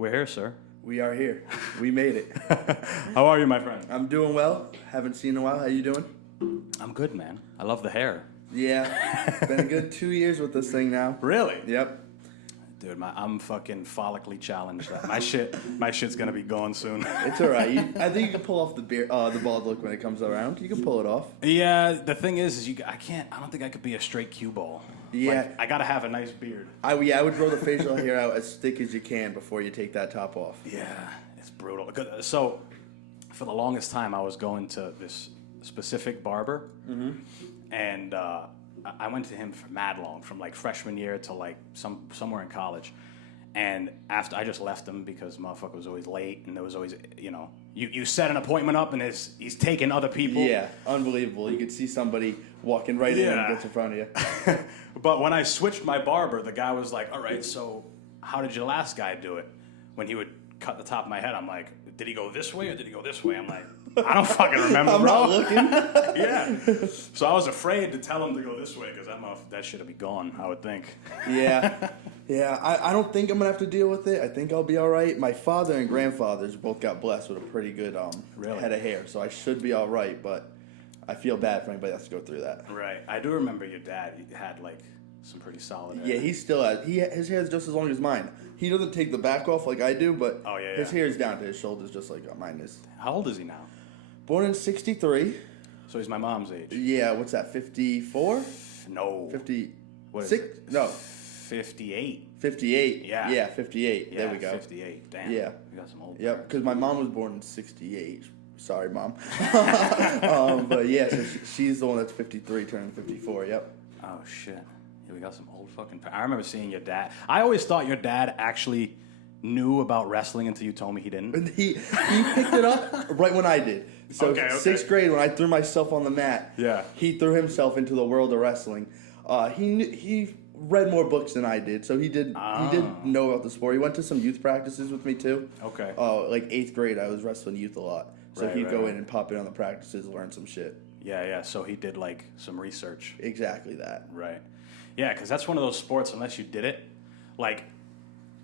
We're here, sir. We are here. We made it. How are you, my friend? I'm doing well. Haven't seen in a while. How you doing? I'm good, man. I love the hair. Yeah. Been a good 2 years with this thing now. Really? Yep. Dude, I'm fucking follically challenged. My shit's gonna be gone soon. It's all right. I think you can pull off the bald look when it comes around. You can pull it off. Yeah, the thing is I don't think I could be a straight cue ball. Yeah. Like, I gotta have a nice beard. I would grow the facial hair out as thick as you can before you take that top off. Yeah, it's brutal. So, for the longest time, I was going to this specific barber, and I went to him for mad long, from like freshman year to like somewhere in college. And after I just left him because motherfucker was always late, and there was always, you set an appointment up and he's taking other people. Yeah, unbelievable. You could see somebody walking right in and gets in front of you. But when I switched my barber, the guy was like, all right, so how did your last guy do it? When he would cut the top of my head, I'm like, did he go this way or did he go this way? I'm like, I don't fucking remember, I'm bro. not looking. Yeah. So I was afraid to tell him to go this way because that shit would be gone, I would think. Yeah. Yeah, I don't think I'm going to have to deal with it. I think I'll be all right. My father and grandfathers both got blessed with a pretty good head of hair, so I should be all right, but I feel bad for anybody that has to go through that. Right. I do remember your dad. He had, like, some pretty solid hair. Yeah, he still has. His hair is just as long as mine. He doesn't take the back off like I do, but his hair is down to his shoulders just like mine is. How old is he now? Born in 63. So he's my mom's age. Yeah, what's that, 54? No. 56? No. 58. 58. Yeah. Yeah, 58. Yeah, there we go. 58. Damn. Yeah. We got some old Yep, because my mom was born in 68. Sorry, Mom. But yeah, so she's the one that's 53, turning 54. Yep. Oh, shit. Yeah, we got some old fucking... I remember seeing your dad. I always thought your dad actually knew about wrestling until you told me he didn't. He picked it up right when I did. So okay. 6th grade, when I threw myself on the mat, he threw himself into the world of wrestling. He read more books than I did, so he did know about the sport. He went to some youth practices with me too. Okay. Like 8th grade, I was wrestling youth a lot, so he'd go in and pop in on the practices, learn some shit. Yeah. So he did like some research. Exactly that. Right. Yeah, because that's one of those sports. Unless you did it, like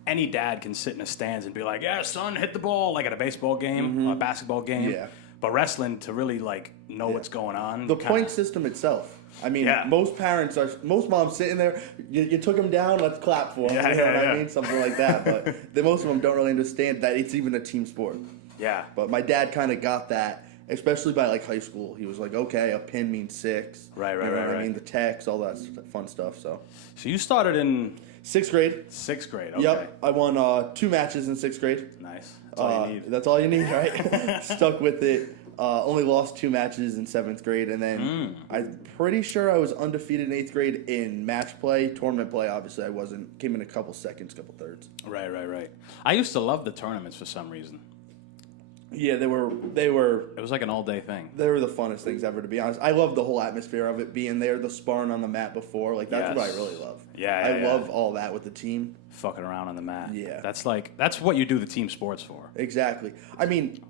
any dad can sit in the stands and be like, "Yeah, son, hit the ball," like at a baseball game or a basketball game. Yeah. But wrestling, to really like know what's going on. The point system itself. I mean, most moms sitting there, you took them down, let's clap for them. You know what I mean? Something like that. But most of them don't really understand that it's even a team sport. Yeah. But my dad kind of got that, especially by like high school. He was like, okay, a pin means 6. Right. You know what I mean? The text, all that fun stuff. So you started in 6th grade. 6th grade. Okay. Yep. I won 2 matches in 6th grade. Nice. That's all you need. That's all you need, right? Stuck with it. Only lost 2 matches in 7th grade, and then I'm pretty sure I was undefeated in 8th grade in match play. Tournament play, obviously, I wasn't. Came in a couple seconds, couple thirds. Right. I used to love the tournaments for some reason. Yeah, they were. It was like an all-day thing. They were the funnest things ever, to be honest. I love the whole atmosphere of it, being there, the sparring on the mat before. Like, that's what I really love. I love all that with the team. Fucking around on the mat. Yeah. That's what you do the team sports for. Exactly. I mean,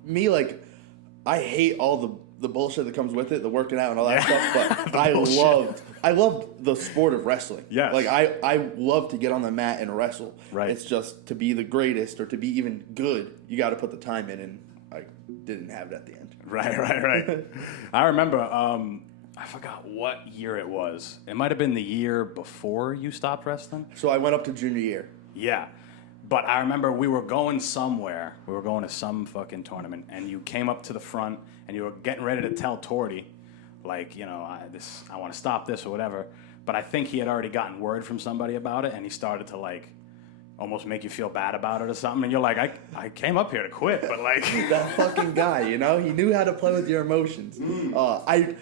I hate all the bullshit that comes with it, the working out and all that stuff, but I loved the sport of wrestling. Yes. Like, I love to get on the mat and wrestle. Right. It's just, to be the greatest or to be even good, you got to put the time in, and I didn't have it at the end. Right. I remember, I forgot what year it was. It might have been the year before you stopped wrestling. So I went up to junior year. Yeah. But I remember we were going somewhere. We were going to some fucking tournament, and you came up to the front, and you were getting ready to tell Torty, like, I want to stop this or whatever. But I think he had already gotten word from somebody about it, and he started to, like, almost make you feel bad about it or something. And you're like, I came up here to quit, but, like... That fucking guy, he knew how to play with your emotions. I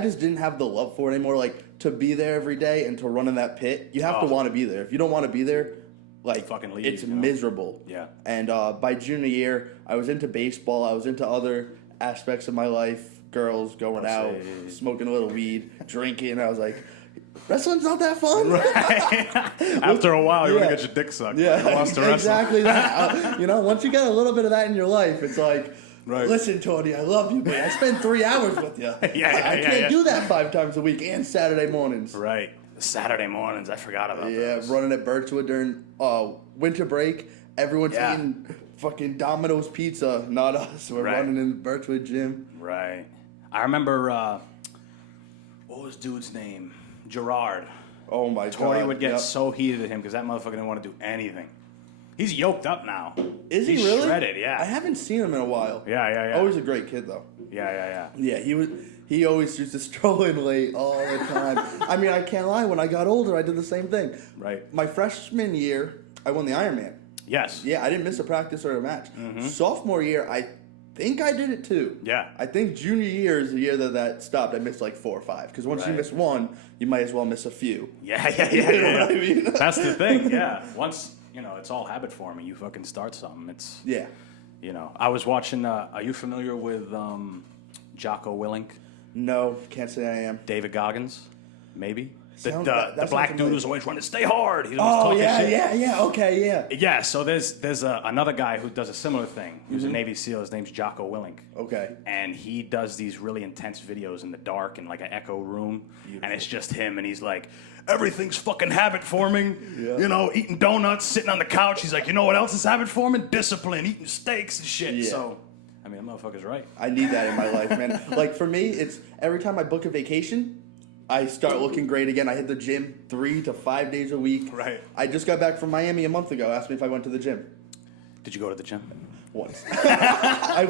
just didn't have the love for it anymore. Like, to be there every day and to run in that pit, you have to want to be there. If you don't want to be there... Like, fucking leave, it's miserable. Yeah. And by junior year, I was into baseball. I was into other aspects of my life. Girls, going out, smoking a little weed, drinking. I was like, wrestling's not that fun. Right. After a while, you want to get your dick sucked. Yeah, exactly that. Once you get a little bit of that in your life, it's like, listen, Tony, I love you, but I spend 3 hours with you. I can't do that 5 times a week and Saturday mornings. Right. Saturday mornings, I forgot about those. Yeah, running at Birchwood during winter break Everyone's eating fucking Domino's pizza, not us. We're running in the Birchwood gym. Right. I remember, what was dude's name? Gerard. Oh my god. Tori would get so heated at him because that motherfucker didn't want to do anything. He's yoked up now. Is he He's really? shredded, yeah. I haven't seen him in a while. Yeah. Always a great kid though. Yeah. Yeah, he always used to stroll in late all the time. I mean, I can't lie. When I got older, I did the same thing. Right. My freshman year, I won the Ironman. Yes. Yeah, I didn't miss a practice or a match. Mm-hmm. Sophomore year, I think I did it too. Yeah. I think junior year is the year that stopped. I missed like 4 or 5. Because once you miss one, you might as well miss a few. Yeah. You know what I mean? That's the thing, yeah. Once, it's all habit forming. You fucking start something. It's, I was watching, are you familiar with Jocko Willink? No, can't say I am. David Goggins? Maybe? That The black dude who's always running, stay hard. He's Oh, always talking shit. yeah, okay, yeah. Yeah, so there's another guy who does a similar thing. He was a Navy SEAL. His name's Jocko Willink. Okay. And he does these really intense videos in the dark in like an echo room. Beautiful. And it's just him, and he's like, everything's fucking habit forming. Yeah. Eating donuts, sitting on the couch. He's like, you know what else is habit forming? Discipline, eating steaks and shit. Yeah. So, I mean, that motherfucker's right. I need that in my life, man. Like, for me, it's every time I book a vacation, I start looking great again. I hit the gym 3 to 5 days a week. Right. I just got back from Miami a month ago. Asked me if I went to the gym. Did you go to the gym? Once. I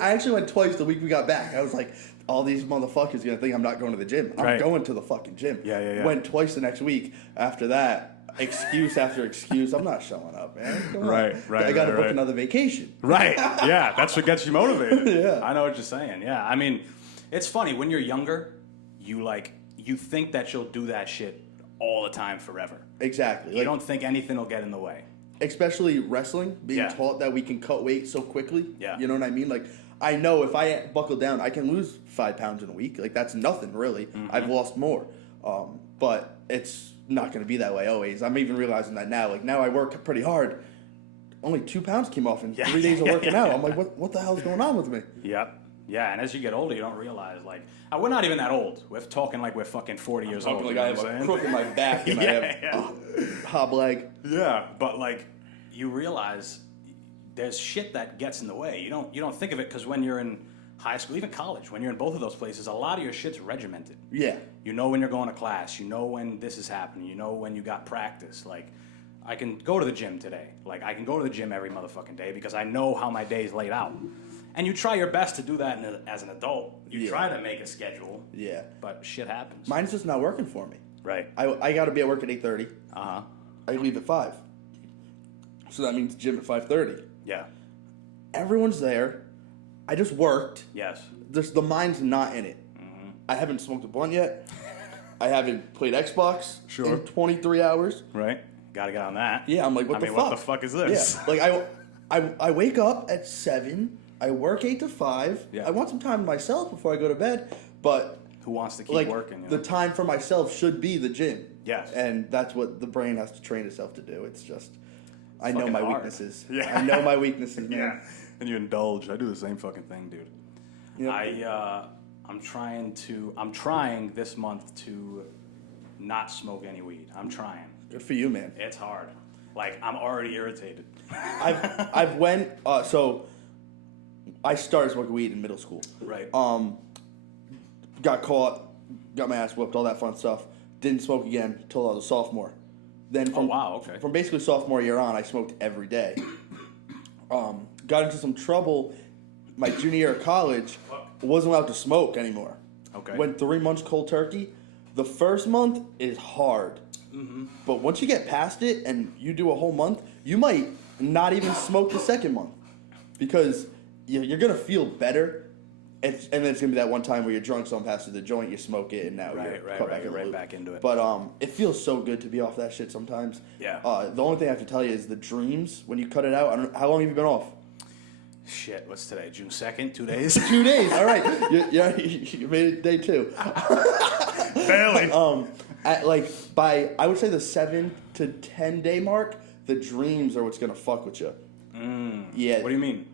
actually went twice the week we got back. I was like, all these motherfuckers are gonna think I'm not going to the gym. I'm going to the fucking gym. Yeah. Went twice the next week. After that, excuse after excuse. I'm not showing up, man. Come on. Right. I got to book another vacation. Right. Yeah, that's what gets you motivated. Yeah. I know what you're saying. Yeah. I mean, it's funny when you're younger, you think that you'll do that shit all the time forever. Exactly. You don't think anything will get in the way. Especially wrestling, being taught that we can cut weight so quickly. Yeah. You know what I mean? Like, I know if I buckle down, I can lose 5 pounds in a week. Like, that's nothing, really. Mm-hmm. I've lost more. But it's not going to be that way always. I'm even realizing that now. Like, now I work pretty hard. Only 2 pounds came off in 3 days of working out. I'm like, what the hell's going on with me? Yep. Yeah, and as you get older, you don't realize, we're not even that old. We're talking like we're fucking 40 years old. Like I have a crook in my back and I have a hob leg. Yeah, but, you realize there's shit that gets in the way. You don't think of it because when you're in high school, even college, when you're in both of those places, a lot of your shit's regimented. Yeah. You know when you're going to class. You know when this is happening. You know when you got practice. I can go to the gym today. I can go to the gym every motherfucking day because I know how my day's laid out. And you try your best to do that as an adult. You try to make a schedule. Yeah. But shit happens. Mine's just not working for me. Right. I got to be at work at 8:30. Uh-huh. I leave at 5. So that means gym at 5:30. Yeah. Everyone's there. I just worked. Yes. The mind's not in it. Mm-hmm. I haven't smoked a blunt yet. I haven't played Xbox in 23 hours. Right. Got to get on that. Yeah, I'm like, what the fuck? What the fuck is this? Yeah. I wake up at 7. I work 8 to 5. Yeah. I want some time to myself before I go to bed, but who wants to keep working? The time for myself should be the gym. Yes. And that's what the brain has to train itself to do. It's just, I know my weaknesses. Yeah. I know my weaknesses, man. Yeah. And you indulge. I do the same fucking thing, dude. Yep. I'm trying this month to not smoke any weed. I'm trying. Good for you, man. It's hard. I'm already irritated. I've went, so I started smoking weed in middle school. Right. Got caught, got my ass whooped, all that fun stuff. Didn't smoke again until I was a sophomore. Then from basically sophomore year on, I smoked every day. Got into some trouble my junior year of college. Wasn't allowed to smoke anymore. Okay. Went 3 months cold turkey. The first month is hard. Mm-hmm. But once you get past it and you do a whole month, you might not even smoke the second month. Because you're going to feel better. And then it's going to be that one time where you're drunk, someone passes the joint, you smoke it, and now you're right back into it. But it feels so good to be off that shit sometimes. Yeah. The only thing I have to tell you is the dreams, when you cut it out, how long have you been off? Shit, what's today? June 2nd? 2 days? 2 days, all right. You made it day 2. Barely. I would say the 7 to 10 day mark, the dreams are what's going to fuck with you. Yeah. What do you mean?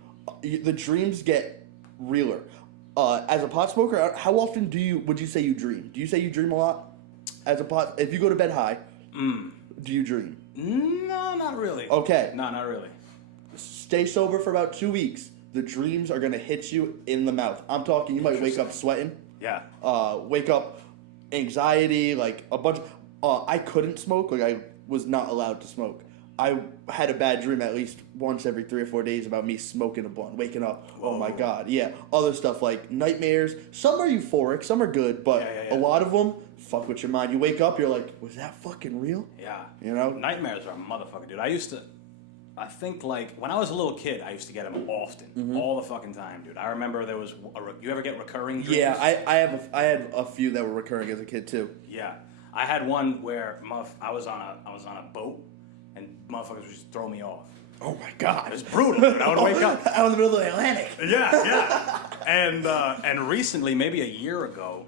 The dreams get realer. As a pot smoker, how often would you say you dream? Do you say you dream a lot? If you go to bed high, Do you dream? No, not really. Okay. No, not really. Stay sober for about 2 weeks. The dreams are going to hit you in the mouth. I'm talking, you might wake up sweating. Yeah. Wake up anxiety, like a bunch. I couldn't smoke. Like, I was not allowed to smoke. I had a bad dream at least once every 3 or 4 days about me smoking a blunt, waking up. Whoa. Oh my God. Yeah. Other stuff like nightmares. Some are euphoric, some are good, but a lot of them fuck with your mind. You wake up, you're like, was that fucking real? Yeah. You know? Nightmares are a motherfucker, dude. I think, like, when I was a little kid, I used to get them often. All the fucking time, dude. I remember there was, you ever get recurring dreams? Yeah, I had a few that were recurring as a kid, too. Yeah. I had one where I was on a boat, and motherfuckers would just throw me off. Oh my God. It was brutal, dude. I would wake up. Out in the middle of the Atlantic. Yeah. And recently, maybe a year ago,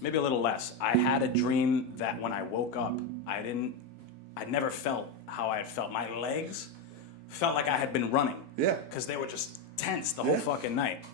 maybe a little less, I had a dream that when I woke up, I never felt how I had felt. My legs felt like I had been running. Yeah. Because they were just tense the whole fucking night.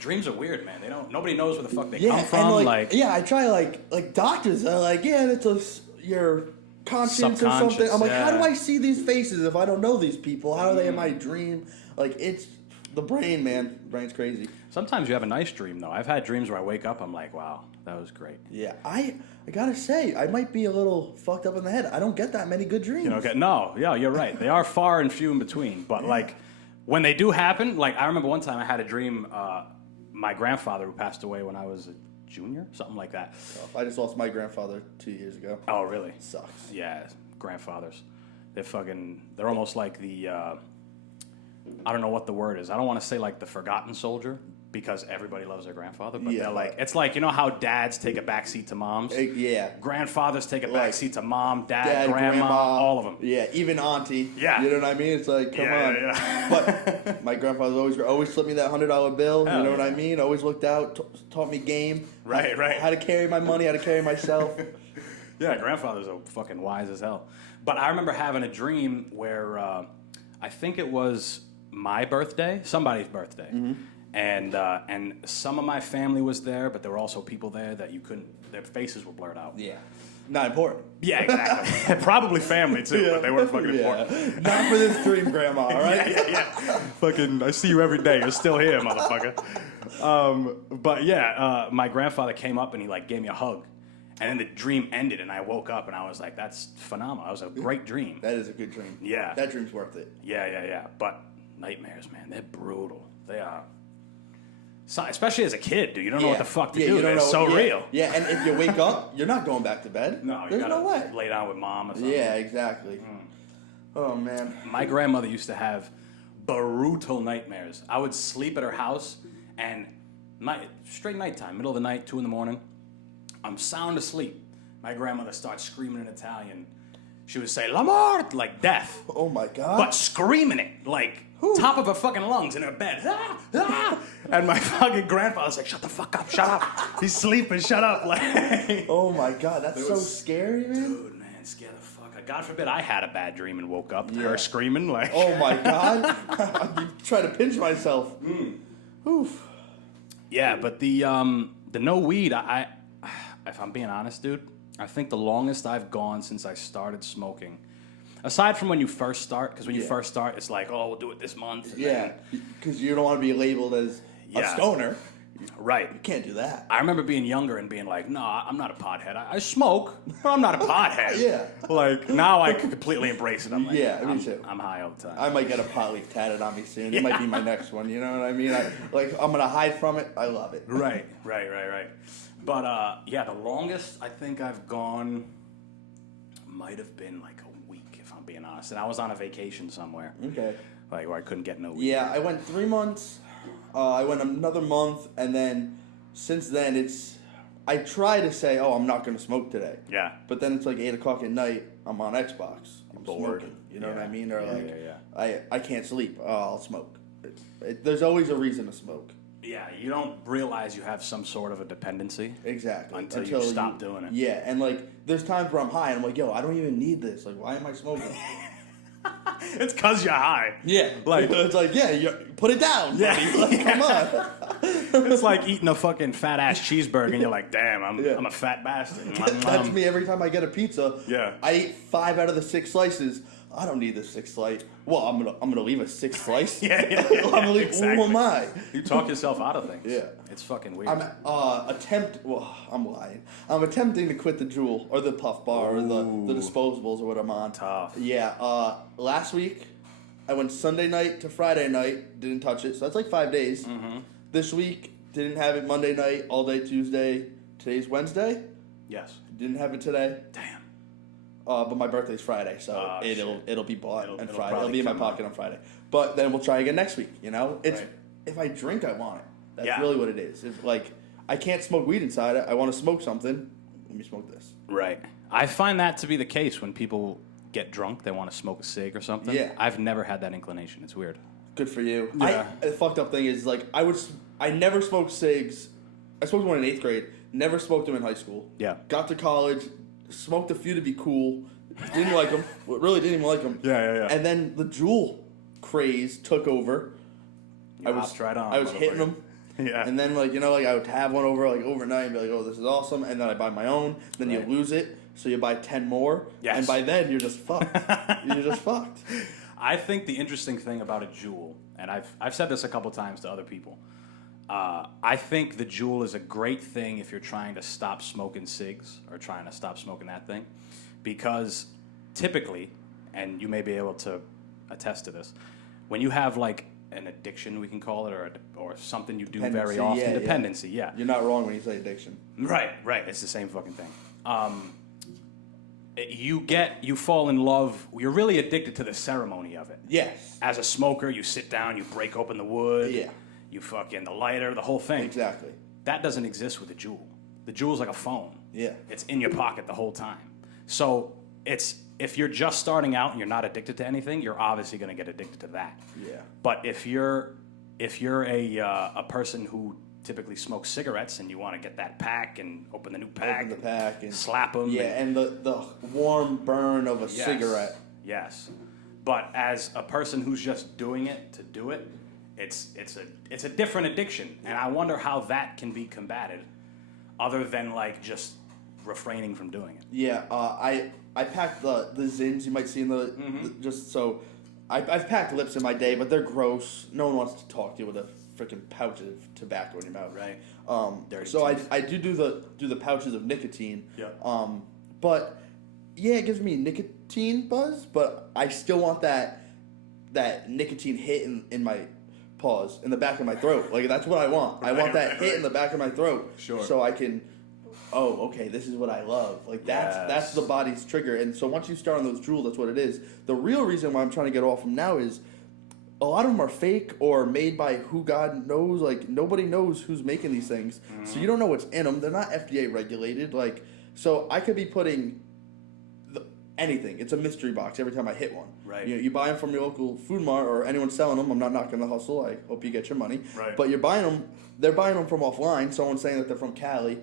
Dreams are weird, man. Nobody knows where the fuck they come from. And I try like doctors are like, it's your conscience or something. I'm like, how do I see these faces if I don't know these people? How are they in my dream? Like, it's the brain, man. The brain's crazy. Sometimes you have a nice dream, though. I've had dreams where I wake up, I'm like, wow, that was great. Yeah, I gotta say, I might be a little fucked up in the head. I don't get that many good dreams. You're right. They are far and few in between. But, like, when they do happen, like, I remember one time I had a dream, my grandfather who passed away when I was a junior, something like that. I just lost my grandfather 2 years ago. Oh, really? Sucks. Yeah, grandfathers. They're almost like the, I don't know what the word is. I don't want to say like the forgotten soldier because everybody loves their grandfather, but they're like, it's like, you know how dads take a backseat to moms? Yeah. Grandfathers take a backseat to mom, dad, grandma, all of them. Yeah, even auntie. Yeah. You know what I mean? It's like, come on. Yeah. But my grandfather always slipped me that $100 bill. Hell, you know what I mean? Always looked out, taught me game. Right. How to carry my money, how to carry myself. Yeah, grandfathers are fucking wise as hell. But I remember having a dream where I think it was my birthday, somebody's birthday. And some of my family was there, but there were also people there that their faces were blurred out. Yeah. Not important. Yeah, exactly. Probably family, too, but they weren't fucking important. Not for this dream, Grandma, all right? Yeah. Fucking, I see you every day. You're still here, motherfucker. But my grandfather came up and he, like, gave me a hug. And then the dream ended, and I woke up, and I was like, that's phenomenal. That was a great dream. That is a good dream. Yeah. That dream's worth it. Yeah. But nightmares, man, they're brutal. They are. So, especially as a kid, dude. You don't know what the fuck to do. You don't know, it's so real. Yeah, and if you wake up, you're not going back to bed. No, there's no way. Lay down with mom or something. Yeah, exactly. Oh, man. My grandmother used to have brutal nightmares. I would sleep at her house, and straight nighttime, middle of the night, 2 a.m, I'm sound asleep. My grandmother starts screaming in Italian. She would say, "La mort," like death. Oh, my God. But screaming it, like top of her fucking lungs in her bed. Ah, ah. And my fucking grandfather's like, "Shut the fuck up, shut up. He's sleeping, shut up." Like, oh, my God, that's so scary, man. Dude, man, scare the fuck out. God forbid I had a bad dream and woke up, her screaming, like. Oh, my God. I'm trying to pinch myself. Oof. Yeah, but the no weed, if I'm being honest, dude, I think the longest I've gone since I started smoking, aside from when you first start, because when you first start, it's like, oh, we'll do it this month. Yeah, because you don't want to be labeled as a stoner. Right. You can't do that. I remember being younger and being like, no, I'm not a pothead. I smoke, but I'm not a pothead. Yeah. Like, now I can completely embrace it. I'm like, me too. I'm high all the time. I might get a pot leaf tatted on me soon. It might be my next one, you know what I mean? I'm going to hide from it. I love it. Right. But, the longest I think I've gone might have been like a week, if I'm being honest. And I was on a vacation somewhere. Okay. Like, where I couldn't get no weed. Yeah, I went 3 months. I went another month, and then since then I try to say, I'm not going to smoke today. Yeah. But then it's like 8 o'clock at night, I'm on Xbox. I'm bored. Smoking, you know what I mean? Or I can't sleep. I'll smoke. There's always a reason to smoke. Yeah, you don't realize you have some sort of a dependency. Exactly. Until you stop doing it. Yeah, and like there's times where I'm high and I'm like, I don't even need this. Like, why am I smoking? It's because you're high. Yeah. Like, it's like, yeah, you put it down, buddy. Yeah. Like, come on. it's like eating a fucking fat-ass cheeseburger, and you're like, damn, I'm a fat bastard. That's me every time I get a pizza. Yeah. I eat 5 out of the 6 slices. I don't need the 6th slice. Well, I'm gonna leave a 6th slice. yeah. I'm gonna leave. Exactly. Who am I? You talk yourself out of things. Yeah. It's fucking weird. I'm I'm lying. I'm attempting to quit the Juul or the Puff Bar or the disposables or what I'm on. Tough. Yeah. Last week, I went Sunday night to Friday night. Didn't touch it, so that's like 5 days. Mm-hmm. This week, didn't have it Monday night, all day Tuesday. Today's Wednesday. Yes. Didn't have it today. Damn. But my birthday's Friday, so shit. it'll be bought on It'll Friday. It'll probably be in my come pocket on Friday. But then we'll try again next week. You know, it's Right. if I drink, I want it. That's Yeah. really what it is. If like I can't smoke weed inside it, I want to smoke something. Let me smoke this. Right. I find that to be the case when people get drunk, they want to smoke a cig or something. Yeah. I've never had that inclination. It's weird. Good for you. Yeah. The fucked up thing is like I never smoked cigs. I smoked one in 8th grade. Never smoked them in high school. Yeah. Got to college, smoked a few to be cool. Didn't like them. Really didn't even like them. Yeah. And then the Juul craze took over. You hopped right on, I was hitting them. Yeah. And then I would have one over overnight and be like, oh, this is awesome. And then I buy my own. Then Right. you lose it, so you buy 10 more. Yes. And by then you're just fucked. You're just fucked. I think the interesting thing about a Juul, and I've said this a couple times to other people, I think the Juul is a great thing if you're trying to stop smoking cigs or trying to stop smoking that thing, because typically, and you may be able to attest to this, when you have like an addiction, we can call it, or something you do very Dependency, often, yeah. dependency, yeah. You're not wrong when you say addiction. Right, it's the same fucking thing. You fall in love, you're really addicted to the ceremony of it. Yes. As a smoker, you sit down, you break open the wood, Yeah. you fucking, the lighter, the whole thing. Exactly. That doesn't exist with a Juul. The Juul's like a phone. Yeah. It's in your pocket the whole time. So if you're just starting out and you're not addicted to anything, you're obviously going to get addicted to that. Yeah. But if you're a person who typically smokes cigarettes and you want to get that pack and open the new pack, Open the pack and slap them, Yeah, and the warm burn of a cigarette. Yes, but as a person who's just doing it to do it, it's a different addiction, and I wonder how that can be combated, other than like just refraining from doing it. Yeah, I packed the Zins you might see in the just so I've packed lips in my day, but they're gross. No one wants to talk to you with a freaking pouch of tobacco in your mouth. Right. So I do the pouches of nicotine. Yeah. But yeah, it gives me nicotine buzz, but I still want that nicotine hit in my paws, in the back of my throat. Like that's what I want. I want that hit in the back of my throat. Sure. So I can. Oh, okay. This is what I love. Like that's the body's trigger. And so once you start on those Juuls, that's what it is. The real reason why I'm trying to get off them now is a lot of them are fake or made by who God knows. Like nobody knows who's making these things, so you don't know what's in them. They're not FDA regulated. Like so, I could be putting anything. It's a mystery box every time I hit one. Right. You buy them from your local food mart or anyone selling them. I'm not knocking the hustle. I hope you get your money. Right. But you're buying them. They're buying them from offline. Someone's saying that they're from Cali.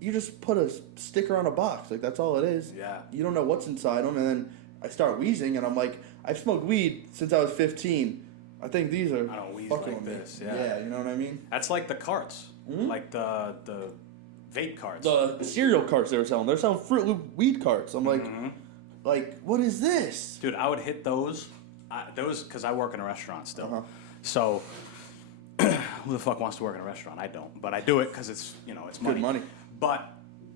You just put a sticker on a box. Like that's all it is. Yeah. You don't know what's inside them, and then I start wheezing, and I'm like, I've smoked weed since I was 15. I think these are I don't wheeze fucking like with me. this, yeah. Yeah, you know what I mean? That's like the carts, like the vape carts. The cereal carts they were selling. They're selling Fruit Loop weed carts. I'm like, what is this? Dude, I would hit those because I work in a restaurant still. Uh-huh. So who the fuck wants to work in a restaurant? I don't, but I do it because it's it's money. Good money. But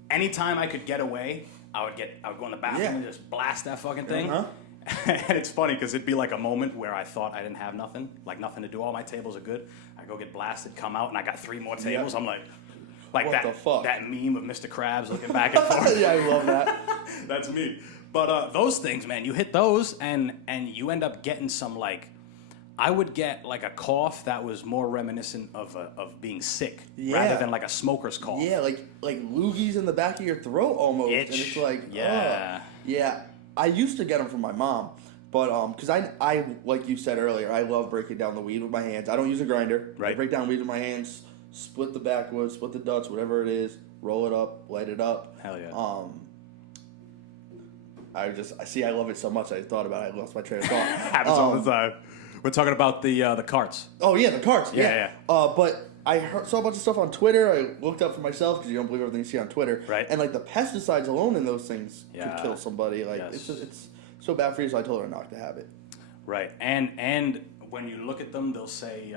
anytime I could get away, I would go in the bathroom and just blast that fucking thing. Uh-huh. And it's funny because it'd be like a moment where I thought I didn't have nothing to do. All my tables are good. I go get blasted, come out, and I got 3 more tables. Yep. I'm like What that the fuck? that meme of Mr. Krabs looking back and forth. Yeah, I love that. That's me. But those things, man, you hit those and you end up getting some like, I would get like a cough that was more reminiscent of being sick rather than like a smoker's cough. Yeah, like loogies in the back of your throat almost. Itch. And it's like, Yeah. Yeah. I used to get them from my mom, but because I like you said earlier, I love breaking down the weed with my hands. I don't use a grinder. Right. I break down weed with my hands, split the backwoods, split the dutch, whatever it is, roll it up, light it up. Hell yeah. I love it so much. I thought about it. I lost my train of thought. Happens all the time. We're talking about the carts. Oh yeah, the carts. Yeah. But I saw a bunch of stuff on Twitter. I looked up for myself because you don't believe everything you see on Twitter. Right. And like the pesticides alone in those things could kill somebody. Like it's so bad for you. So I told her not to have it. Right. And when you look at them, they'll say,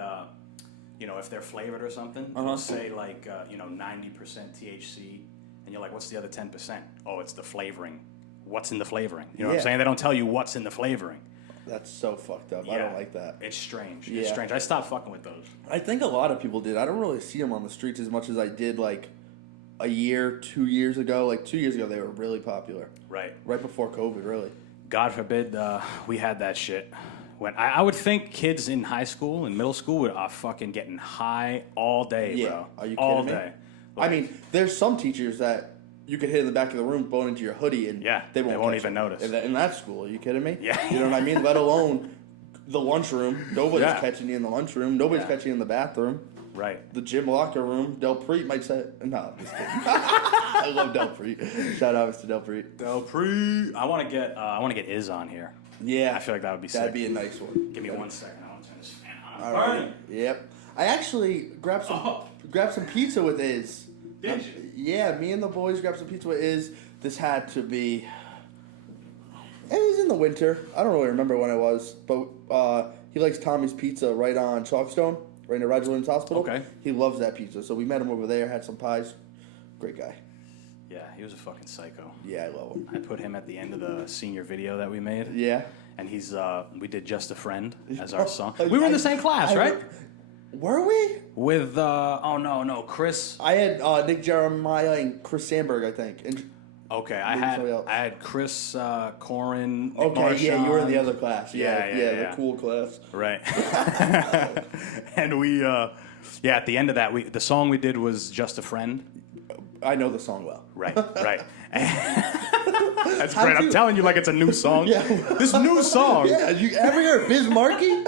if they're flavored or something, they'll say like 90% THC, and you're like, what's the other 10%? Oh, it's the flavoring. What's in the flavoring? You know what I'm saying? They don't tell you what's in the flavoring. That's so fucked up. Yeah. I don't like that. It's strange. Yeah. It's strange. I stopped fucking with those. I think a lot of people did. I don't really see them on the streets as much as I did like a year, 2 years ago. Like 2 years ago, they were really popular. Right. Right before COVID, really. God forbid we had that shit. When I would think kids in high school and middle school are fucking getting high all day, bro. Are you kidding all me? day. I mean, there's some teachers that you could hit in the back of the room, bone into your hoodie, and they won't even notice. In that school, are you kidding me? Yeah. You know what I mean? Let alone the lunchroom. Nobody's catching you in the lunchroom. Nobody's catching you in the bathroom. Right. The gym locker room. Del Preet might say, no, I'm just kidding. I love Del Preet. Shout out to Del Preet. Del Preet. I want to get Iz on here. Yeah. I feel like that would be sick. That'd be a nice one. Give me 1 second. I want to turn this fan on. All right. Yep. I actually grabbed some pizza with Iz. Did you? Yeah, me and the boys grabbed some pizza with Iz. This had to be... It was in the winter. I don't really remember when it was, but he likes Tommy's Pizza right on Chalkstone, right near Roger Williams Hospital. Okay. He loves that pizza, so we met him over there, had some pies. Great guy. Yeah, he was a fucking psycho. Yeah, I love him. I put him at the end of the senior video that we made. Yeah. And we did Just a Friend as our song. We were in the same class, right? Were we? With, Chris. I had Nick Jeremiah and Chris Sandberg, I think. And okay, I had Chris, Corin, Nick okay, Marchand. yeah, you were in the other class. Yeah. The cool class. Right. And we, at the end of that, the song we did was Just a Friend. I know the song well. Right. That's great. I'm telling you like it's a new song. Yeah. This new song. Yeah, you ever heard Biz Markie?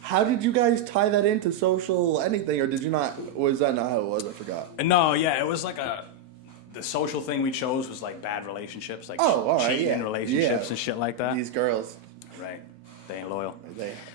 How did you guys tie that into social anything, or did you not? Was that not how it was? I forgot. No, it was like the social thing we chose was like bad relationships, like cheating relationships and shit like that. These girls. Right. They ain't loyal.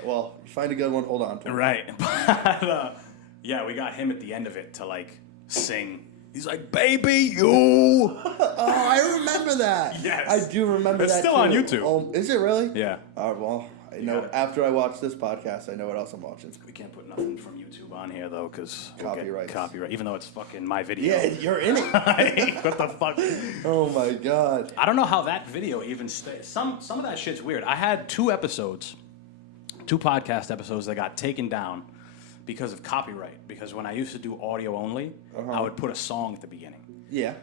Well, you find a good one, hold on to it. Right. But, we got him at the end of it to like sing. He's like, baby, you. Oh, I remember that. Yes. I do remember that. It's still on YouTube. Is it really? Yeah. Well, I know after I watch this podcast, I know what else I'm watching. We can't put nothing from YouTube on here, though, because copyright. Even though it's fucking my video. Yeah, you're in it. What the fuck? Oh, my God. I don't know how that video even stays. Some of that shit's weird. I had 2 podcast episodes that got taken down because of copyright. Because when I used to do audio only, I would put a song at the beginning. Yeah.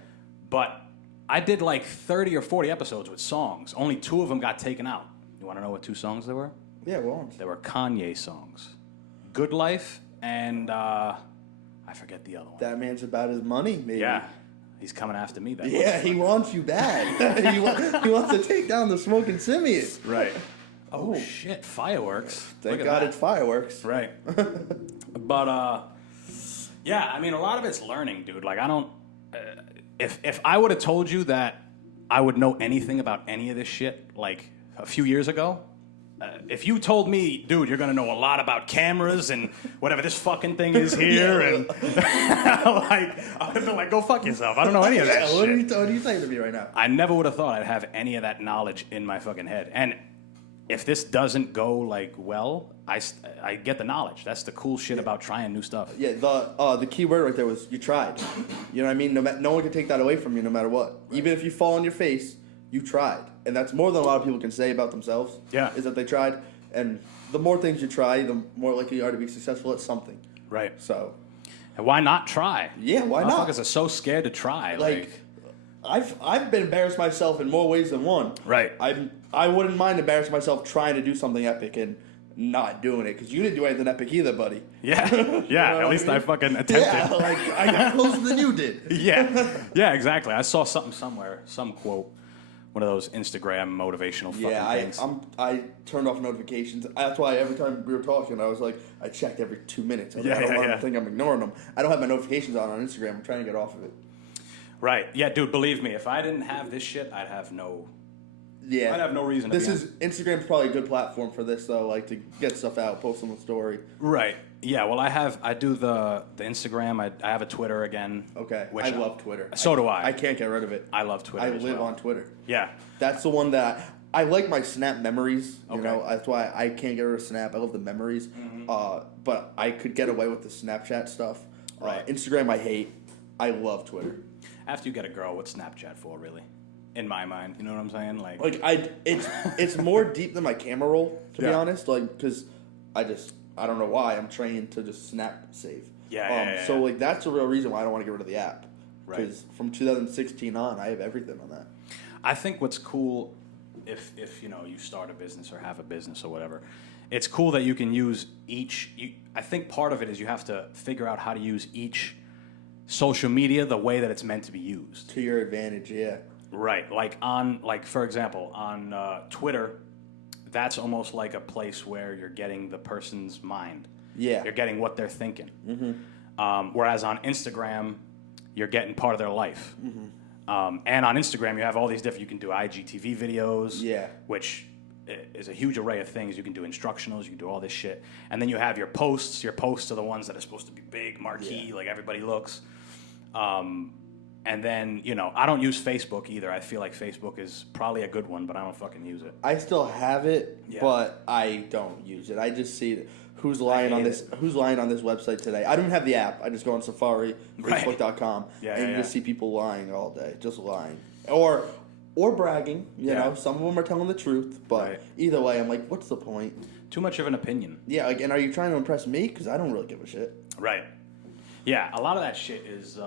But I did like 30 or 40 episodes with songs. Only 2 of them got taken out. You want to know what 2 songs they were? Yeah, well. They were Kanye songs. Good Life and I forget the other one. That man's about his money, maybe. Yeah. He's coming after me. He wants you bad. he wants to take down the smoking Simian. Right. Oh, shit. Fireworks. Thank God it's fireworks. Right. But, a lot of it's learning, dude. Like, I don't... if I would have told you that I would know anything about any of this shit, like, a few years ago, if you told me, dude, you're going to know a lot about cameras and whatever this fucking thing is here, and, I would have been like, go fuck yourself. I don't know any of that shit. What are you saying to me right now? I never would have thought I'd have any of that knowledge in my fucking head. And if this doesn't go like well, I get the knowledge. That's the cool shit about trying new stuff. Yeah, the key word right there was you tried. You know what I mean? No one can take that away from you, no matter what. Right. Even if you fall on your face, you tried, and that's more than a lot of people can say about themselves. Yeah, is that they tried, and the more things you try, the more likely you are to be successful at something. Right. So, and why not try? Yeah, why not? Motherfuckers are so scared to try. Like I've been embarrassed myself in more ways than one. Right. I wouldn't mind embarrassing myself trying to do something epic and not doing it, because you didn't do anything epic either, buddy. Yeah, yeah. At least I fucking attempted. Yeah, like I got closer than you did. Yeah, exactly. I saw something somewhere, some quote, one of those Instagram motivational fucking things. I turned off notifications. That's why every time we were talking, I was like, I checked every 2 minutes. I don't want them to think I'm ignoring them. I don't have my notifications on Instagram. I'm trying to get off of it. Right. Yeah, dude, believe me, if I didn't have this shit, I'd have no reason to This is Instagram's probably a good platform for this though, like to get stuff out, post on the story. Right. Yeah, well I do the Instagram. I have a Twitter again. Okay. I love Twitter. So do I. I can't get rid of it. I love Twitter. I live on Twitter. Yeah. That's the one that I like my Snap memories. You Okay. know, that's why I can't get rid of Snap. I love the memories. But I could get away with the Snapchat stuff. Right. Instagram I hate. I love Twitter. After you get a girl, what's Snapchat for, really? In my mind, you know what I'm saying? Like It's more deep than my camera roll, to be Yeah. honest. Like, because I don't know why I'm trained to just snap save. Yeah. So like that's the real reason why I don't want to get rid of the app. Right. Because from 2016 on, I have everything on that. I think what's cool, if you know you start a business or have a business or whatever, it's cool that you can use each. I think part of it is you have to figure out how to use each social media the way that it's meant to be used. To your advantage, yeah. Right. Like for example, on Twitter, that's almost like a place where you're getting the person's mind. Yeah. You're getting what they're thinking. Whereas on Instagram, you're getting part of their life. And on Instagram, you have all these different. You can do IGTV videos. Yeah. Which is a huge array of things. You can do instructionals. You can do all this shit. And then you have your posts. Your posts are the ones that are supposed to be big, marquee, like everybody looks. And then, you know, I don't use Facebook either. I feel like Facebook is probably a good one, but I don't fucking use it. I still have it, Yeah. but I don't use it. I just see who's lying on this website today. I don't have the app. I just go on Safari, Right. Facebook.com, Yeah, and you yeah, just yeah. see people lying all day, just lying. Or bragging, you Yeah. know. Some of them are telling the truth, but Right. either way, I'm like, what's the point? Too much of an opinion. Yeah, like, and are you trying to impress me? Because I don't really give a shit. Right. Yeah, a lot of that shit is,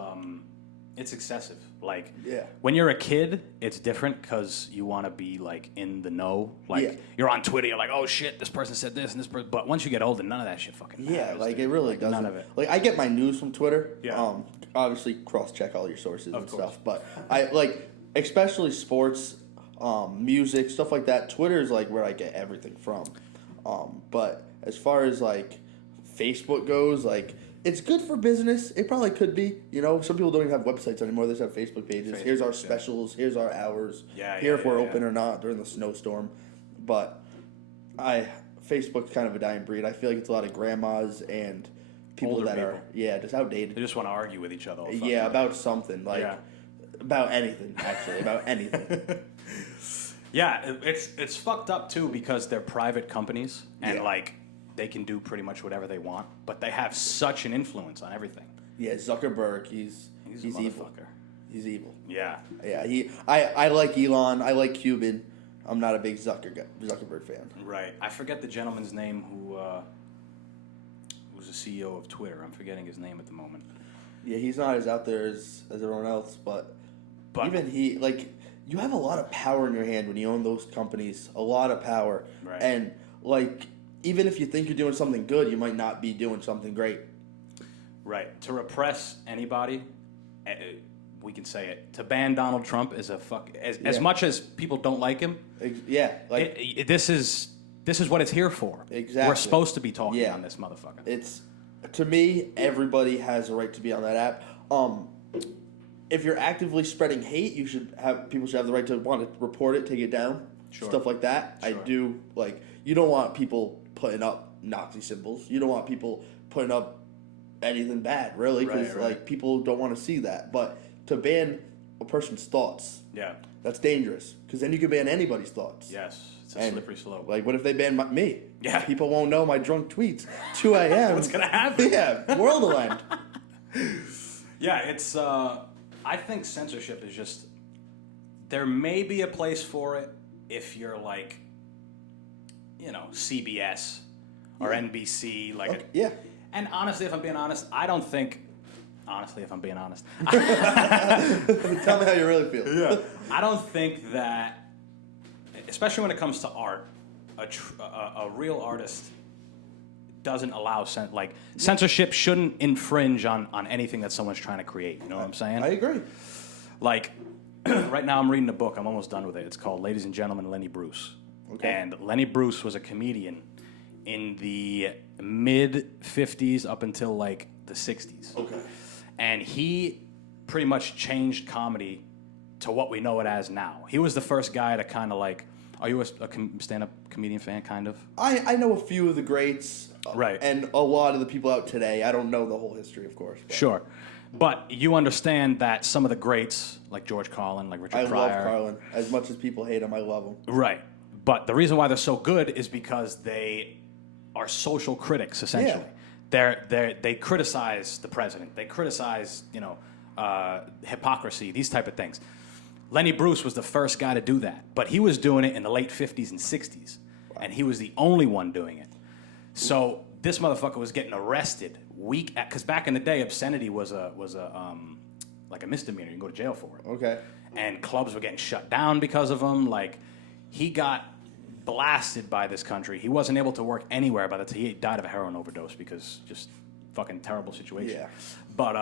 it's excessive. Like, Yeah. when you're a kid, it's different because you want to be, like, in the know. Like, Yeah. you're on Twitter, you're like, oh, shit, this person said this and this person. But once you get older, none of that shit fucking matters. Yeah, like dude. it really Like, doesn't. None of it. Like I get my news from Twitter. Yeah. Obviously cross-check all your sources and course. stuff, but I like especially sports, music, stuff like that. Twitter is like where I get everything from. But as far as like Facebook goes, like it's good for business. It probably could be. You know, some people don't even have websites anymore. They just have Facebook pages. Here's our specials. Here's our hours. Here if we're open or not during the snowstorm. But Facebook's kind of a dying breed. I feel like it's a lot of grandmas and people Older that people. are just outdated. They just want to argue with each other. All fucking Yeah, day. about something like Yeah. about anything actually, about anything. Yeah, it's fucked up too because they're private companies and Yeah. like they can do pretty much whatever they want, but they have such an influence on everything. Yeah, Zuckerberg, he's a evil. motherfucker. He's evil. Yeah. Yeah, I like Elon. I like Cuban. I'm not a big Zuckerberg fan. Right. I forget the gentleman's name who's the CEO of Twitter. I'm forgetting his name at the moment. Yeah, he's not as out there as everyone else, but even he, like, you have a lot of power in your hand when you own those companies. A lot of power. Right. And, like, even if you think you're doing something good, you might not be doing something great. Right. To repress anybody, we can say it. To ban Donald Trump is a as much as people don't like him. Yeah, like This is what it's here for. Exactly. We're supposed to be talking on this motherfucker. it's, to me, everybody has a right to be on that app. If you're actively spreading hate, people should have the right to want to report it, take it down, stuff like that. Sure. I do, like, you don't want people putting up Nazi symbols. You don't want people putting up anything bad, really, because like people don't want to see that. But to ban a person's thoughts, that's dangerous, because then you can ban anybody's thoughts. Yes, it's a slippery slope. Like, what if they ban me? Yeah. People won't know my drunk tweets. 2 a.m. What's gonna happen? Yeah, world will end. Yeah, it's. I think censorship is just. There may be a place for it if you're like, you know, CBS or NBC, like. Yeah. And honestly, if I'm being honest, I don't think. Honestly, if I'm being honest, Tell me how you really feel. yeah, I don't think that, especially when it comes to art, a real artist doesn't allow censorship shouldn't infringe on anything that someone's trying to create. You know what I'm saying? I agree. Like, right now I'm reading a book. I'm almost done with it. It's called Ladies and Gentlemen, Lenny Bruce. Okay. And Lenny Bruce was a comedian in the mid 50s up until like the 60s. Okay. And he pretty much changed comedy to what we know it as now. He was the first guy to kind of like, are you a stand-up comedian fan, kind of? I know a few of the greats. Right. And a lot of the people out today. I don't know the whole history, of course. But. Sure. But you understand that some of the greats, like George Carlin, like Richard Pryor. I love Carlin. As much as people hate him, I love him. Right. But the reason why they're so good is because they are social critics, essentially. Yeah. They criticize the president. They criticize, hypocrisy, these type of things. Lenny Bruce was the first guy to do that. But he was doing it in the late 50s and 60s. Wow. And he was the only one doing it. So this motherfucker was getting arrested because back in the day, obscenity was a misdemeanor. You can go to jail for it. Okay. And clubs were getting shut down because of him. Like, he got blasted by this country. He wasn't able to work anywhere by the time he died of a heroin overdose because just fucking terrible situation. Yeah. But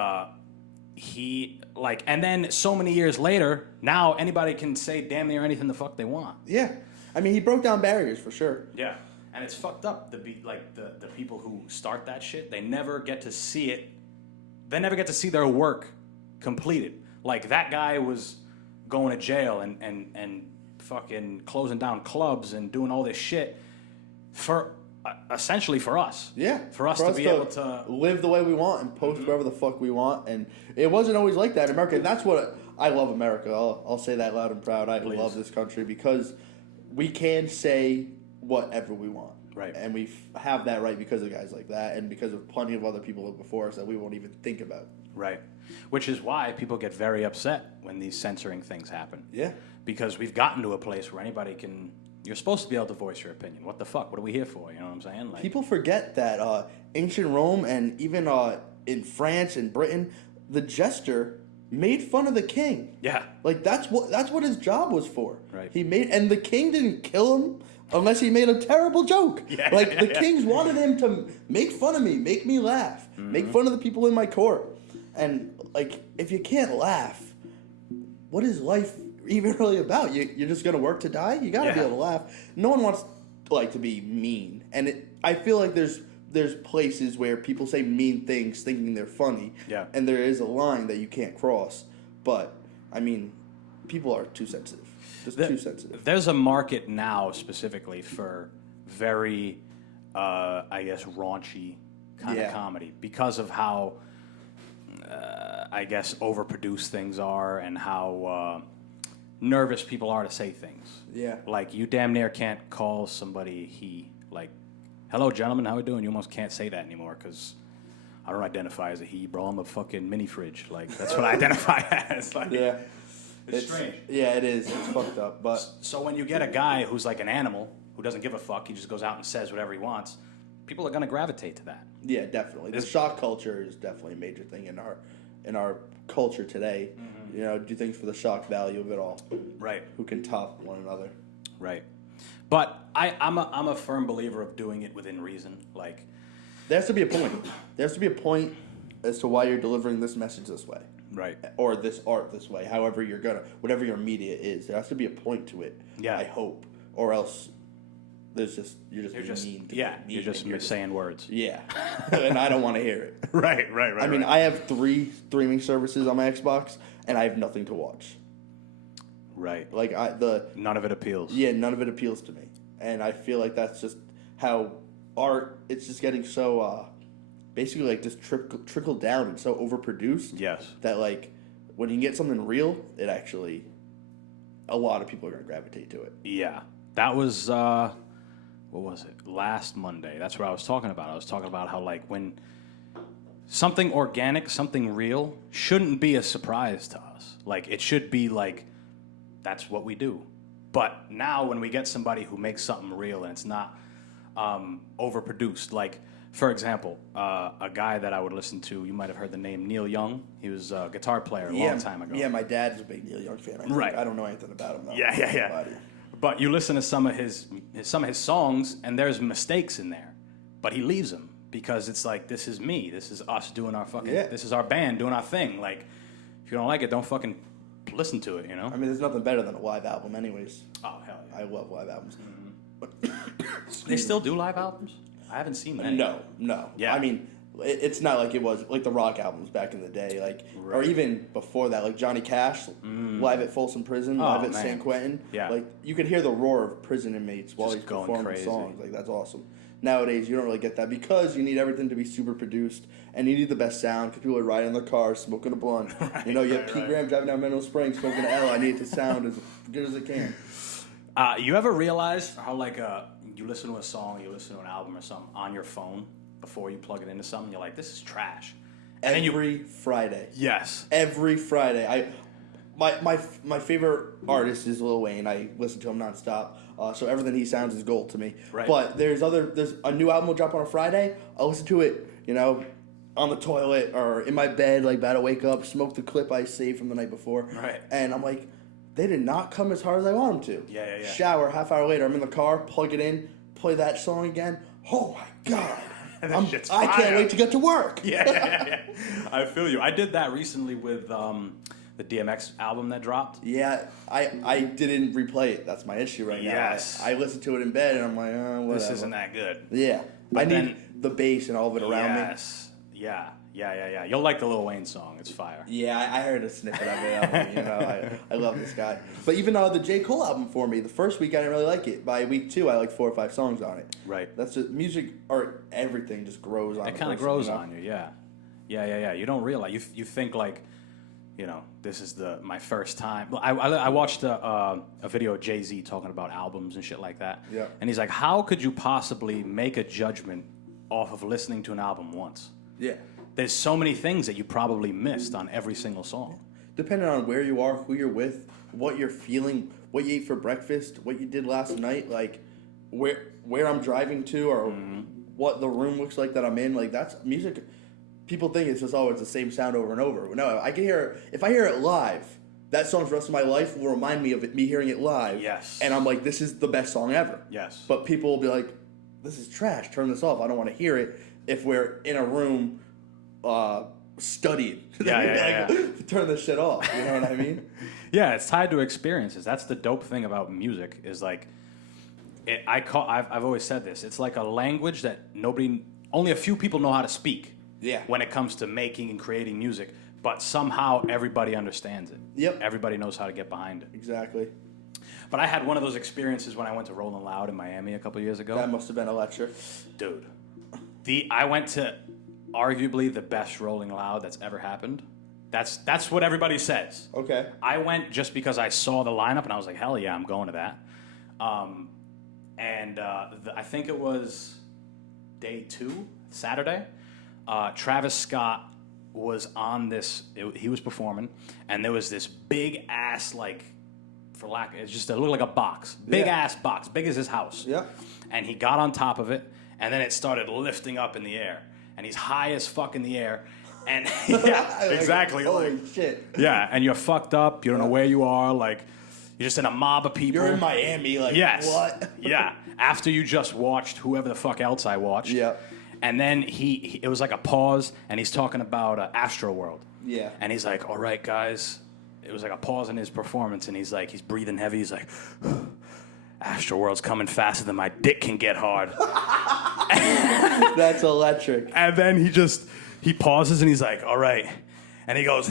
and then so many years later, now anybody can say damn near anything the fuck they want. Yeah. I mean, he broke down barriers for sure. Yeah. And it's fucked up. The people who start that shit, they never get to see it. They never get to see their work completed. Like, that guy was going to jail and fucking closing down clubs and doing all this shit for essentially for us. Yeah. For us to be able to live the way we want and post wherever the fuck we want. And it wasn't always like that in America. And that's what I love America. I'll say that loud and proud. I love this country because we can say whatever we want. Right. And we have that right because of guys like that and because of plenty of other people before us that we won't even think about. Right. Which is why people get very upset when these censoring things happen. Yeah. Because we've gotten to a place where anybody can... You're supposed to be able to voice your opinion. What the fuck? What are we here for? You know what I'm saying? Like, people forget that ancient Rome and even in France and Britain, the jester made fun of the king. Yeah. Like, that's what his job was for. Right. And the king didn't kill him unless he made a terrible joke. Yeah, like, the kings wanted him to make fun of me, make me laugh, make fun of the people in my court. And, like, if you can't laugh, what is life even really about? You're just going to work to die? You got to be able to laugh. No one wants, like, to be mean. And I feel like there's places where people say mean things thinking they're funny. Yeah. And there is a line that you can't cross. But, I mean, people are too sensitive. Too sensitive. There's a market now specifically for very, raunchy kind of comedy because of how, overproduced things are and how nervous people are to say things. Yeah. Like, you damn near can't call somebody he. Like, hello, gentlemen, how we doing? You almost can't say that anymore because I don't identify as a he, bro. I'm a fucking mini fridge. Like, that's what I identify as. Like, yeah. It's strange. Yeah, it is. It's fucked up. But so when you get a guy who's like an animal, who doesn't give a fuck, he just goes out and says whatever he wants, people are going to gravitate to that. Yeah, definitely. The shock culture is definitely a major thing in our culture today. Mm-hmm. You know, do things for the shock value of it all. Right. Who can top one another. Right. But I'm a firm believer of doing it within reason. Like, there has to be a point. There has to be a point as to why you're delivering this message this way. Right. Or this art this way, however you're gonna, whatever your media is, there has to be a point to it. Yeah. I hope, or else you're just mean. You're just saying words. Yeah, and I don't want to hear it. Right. I mean, I have 3 streaming services on my Xbox, and I have nothing to watch. Right. Like none of it appeals. Yeah, none of it appeals to me, and I feel like that's just how art. It's just getting so. Basically, like, just trickle down and so overproduced. Yes. That, like, when you get something real, it actually, a lot of people are going to gravitate to it. Yeah. That was, what was it? Last Monday. That's what I was talking about. I was talking about how, like, when something organic, something real, shouldn't be a surprise to us. Like, it should be, like, that's what we do. But now when we get somebody who makes something real and it's not overproduced, like, for example, a guy that I would listen to, you might have heard the name Neil Young. He was a guitar player a long time ago. Yeah, my dad's a big Neil Young fan. Right. I don't know anything about him, though. Yeah. But you listen to some of his songs, and there's mistakes in there. But he leaves them because it's like, this is me. This is us doing our fucking... Yeah. This is our band doing our thing. Like, if you don't like it, don't fucking listen to it, you know? I mean, there's nothing better than a live album anyways. Oh, hell yeah. I love live albums. Mm-hmm. They still do live albums? I haven't seen that. No. Yeah. I mean, It's not like it was like the rock albums back in the day, like or even before that, like Johnny Cash, live at Folsom Prison, live at San Quentin. Yeah. Like you could hear the roar of prison inmates while he's performing crazy. songs. Like that's awesome. Nowadays, you don't really get that because you need everything to be super produced, and you need the best sound because people are riding in their cars, smoking a blunt. Right, you have Pete Graham driving down Mineral Springs, smoking an L. I need it to sound as good as it can. You ever realize how like you listen to a song, you listen to an album or something on your phone before you plug it into something, you're like, this is trash. And every Friday. Yes. Every Friday. My favorite artist is Lil Wayne. I listen to him nonstop. So everything he sounds is gold to me. Right. But there's a new album will drop on a Friday. I'll listen to it, on the toilet or in my bed, like about to wake up, smoke the clip I saved from the night before. Right. And I'm like, they did not come as hard as I want them to. Yeah. Shower, half hour later, I'm in the car, plug it in, play that song again. Oh my God. I can't wait to get to work. Yeah. I feel you. I did that recently with the DMX album that dropped. Yeah, I didn't replay it. That's my issue right now. Yes. I listened to it in bed and I'm like, whatever. This isn't that good. Yeah. But I need the bass and all of it around me. Yes. Yeah. You'll like the Lil Wayne song. It's fire. Yeah, I heard a snippet of it. I love this guy. But even the J. Cole album for me, the first week I didn't really like it. By week 2, I like 4 or 5 songs on it. Right. That's just music, or everything just grows on. It kind of grows on you. Yeah. You don't realize. You think like, this is my first time. Well, I watched a video of Jay-Z talking about albums and shit like that. Yeah. And he's like, how could you possibly make a judgment off of listening to an album once? Yeah. There's so many things that you probably missed on every single song. Depending on where you are, who you're with, what you're feeling, what you ate for breakfast, what you did last night, like where I'm driving to, or what the room looks like that I'm in, like that's music. People think it's just always the same sound over and over. No, I can hear if I hear it live, that song for the rest of my life will remind me of me hearing it live. Yes. And I'm like, this is the best song ever. Yes. But people will be like, this is trash. Turn this off. I don't want to hear it. If we're in a room studying. Yeah. Turn this shit off. You know what I mean? Yeah, it's tied to experiences. That's the dope thing about music is like, I've always said this. It's like a language that only a few people know how to speak. Yeah. When it comes to making and creating music, but somehow everybody understands it. Yep. Everybody knows how to get behind it. Exactly. But I had one of those experiences when I went to Rolling Loud in Miami a couple years ago. That must have been electric. Dude. I went to arguably the best Rolling Loud that's ever happened. That's what everybody says. Okay. I went just because I saw the lineup and I was like, hell yeah, I'm going to that. I think it was day 2, Saturday. Travis Scott was on this. He was performing, and there was this big ass it looked like a box, big ass box, big as his house. Yeah. And he got on top of it, and then it started lifting up in the air, and he's high as fuck in the air, and yeah, exactly. Holy shit. Yeah, and you're fucked up. You don't know where you are. Like you're just in a mob of people. You're in Miami. Like yes. What? Yeah. After you just watched whoever the fuck else I watched. Yeah. And then it was like a pause, and he's talking about Astroworld. Yeah. And he's like, all right, guys. It was like a pause in his performance, and he's breathing heavy. He's like, Astroworld's coming faster than my dick can get hard. That's electric. And then he pauses, and he's like, all right. And he goes,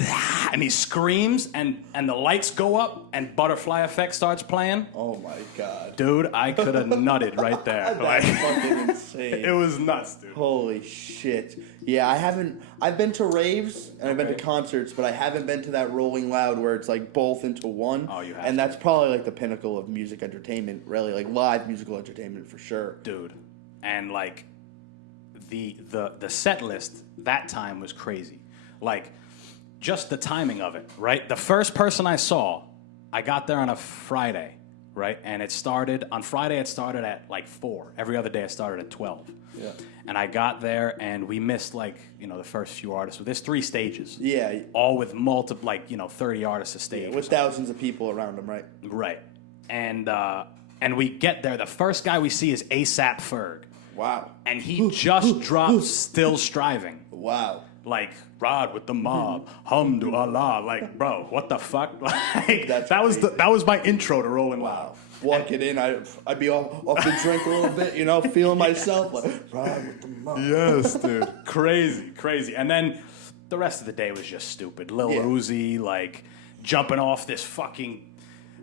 and he screams, and the lights go up, and Butterfly Effect starts playing. Oh my god. Dude, I could have nutted right there. That's fucking insane. It was nuts, dude. Holy shit. Yeah, I've been to raves, and I've been to concerts, but I haven't been to that Rolling Loud where it's like both into one. Oh, you have. And that's probably like the pinnacle of music entertainment, really, like live musical entertainment for sure. Dude. And like, the set list that time was crazy. Like, just the timing of it, right? The first person I saw, I got there on a Friday, right? And on Friday it started at like 4. Every other day it started at 12. Yeah. And I got there and we missed the first few artists. So there's 3 stages. Yeah. All with 30 artists a stage. Yeah, with thousands of people around them, right? Right. And we get there. The first guy we see is A$AP Ferg. Wow. And he just dropped Still Striving. Wow. Like, ride with the mob, hamdulillah. Like, bro, what the fuck? Like, That's that was my intro to Rolling Loud. Wow. walking in, I'd be off the drink a little bit, you know, feeling myself like ride with the monk. Yes, dude. Crazy. And then the rest of the day was just stupid. Lil Uzi, like, jumping off this fucking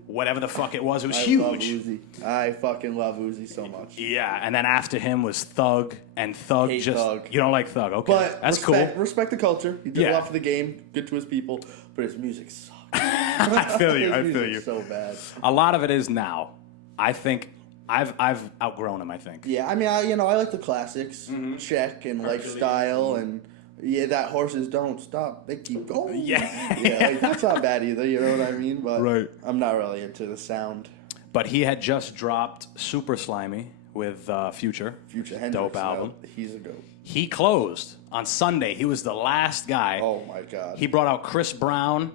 whatever the fuck it was. It was huge. Love Uzi. I fucking love Uzi so much. Yeah, and then after him was Thug, and Thug Hate just... Thug. You don't like Thug, okay. But that's cool. cool. Respect the culture. He did a lot for the game, good to his people, but his music sucks. I feel you. His music's so bad. A lot of it is now. I think I've outgrown him, I think. Yeah, I mean, I like the classics. Check and Lifestyle and... Yeah, that horses don't stop. They keep going. Yeah. Yeah, like, that's not bad either, you know what I mean? But Right. I'm not really into the sound. But he had just dropped Super Slimy with Future. Future Hendrix. Dope album. He's a goat. He closed on Sunday. He was the last guy. Oh, my God. He brought out Chris Brown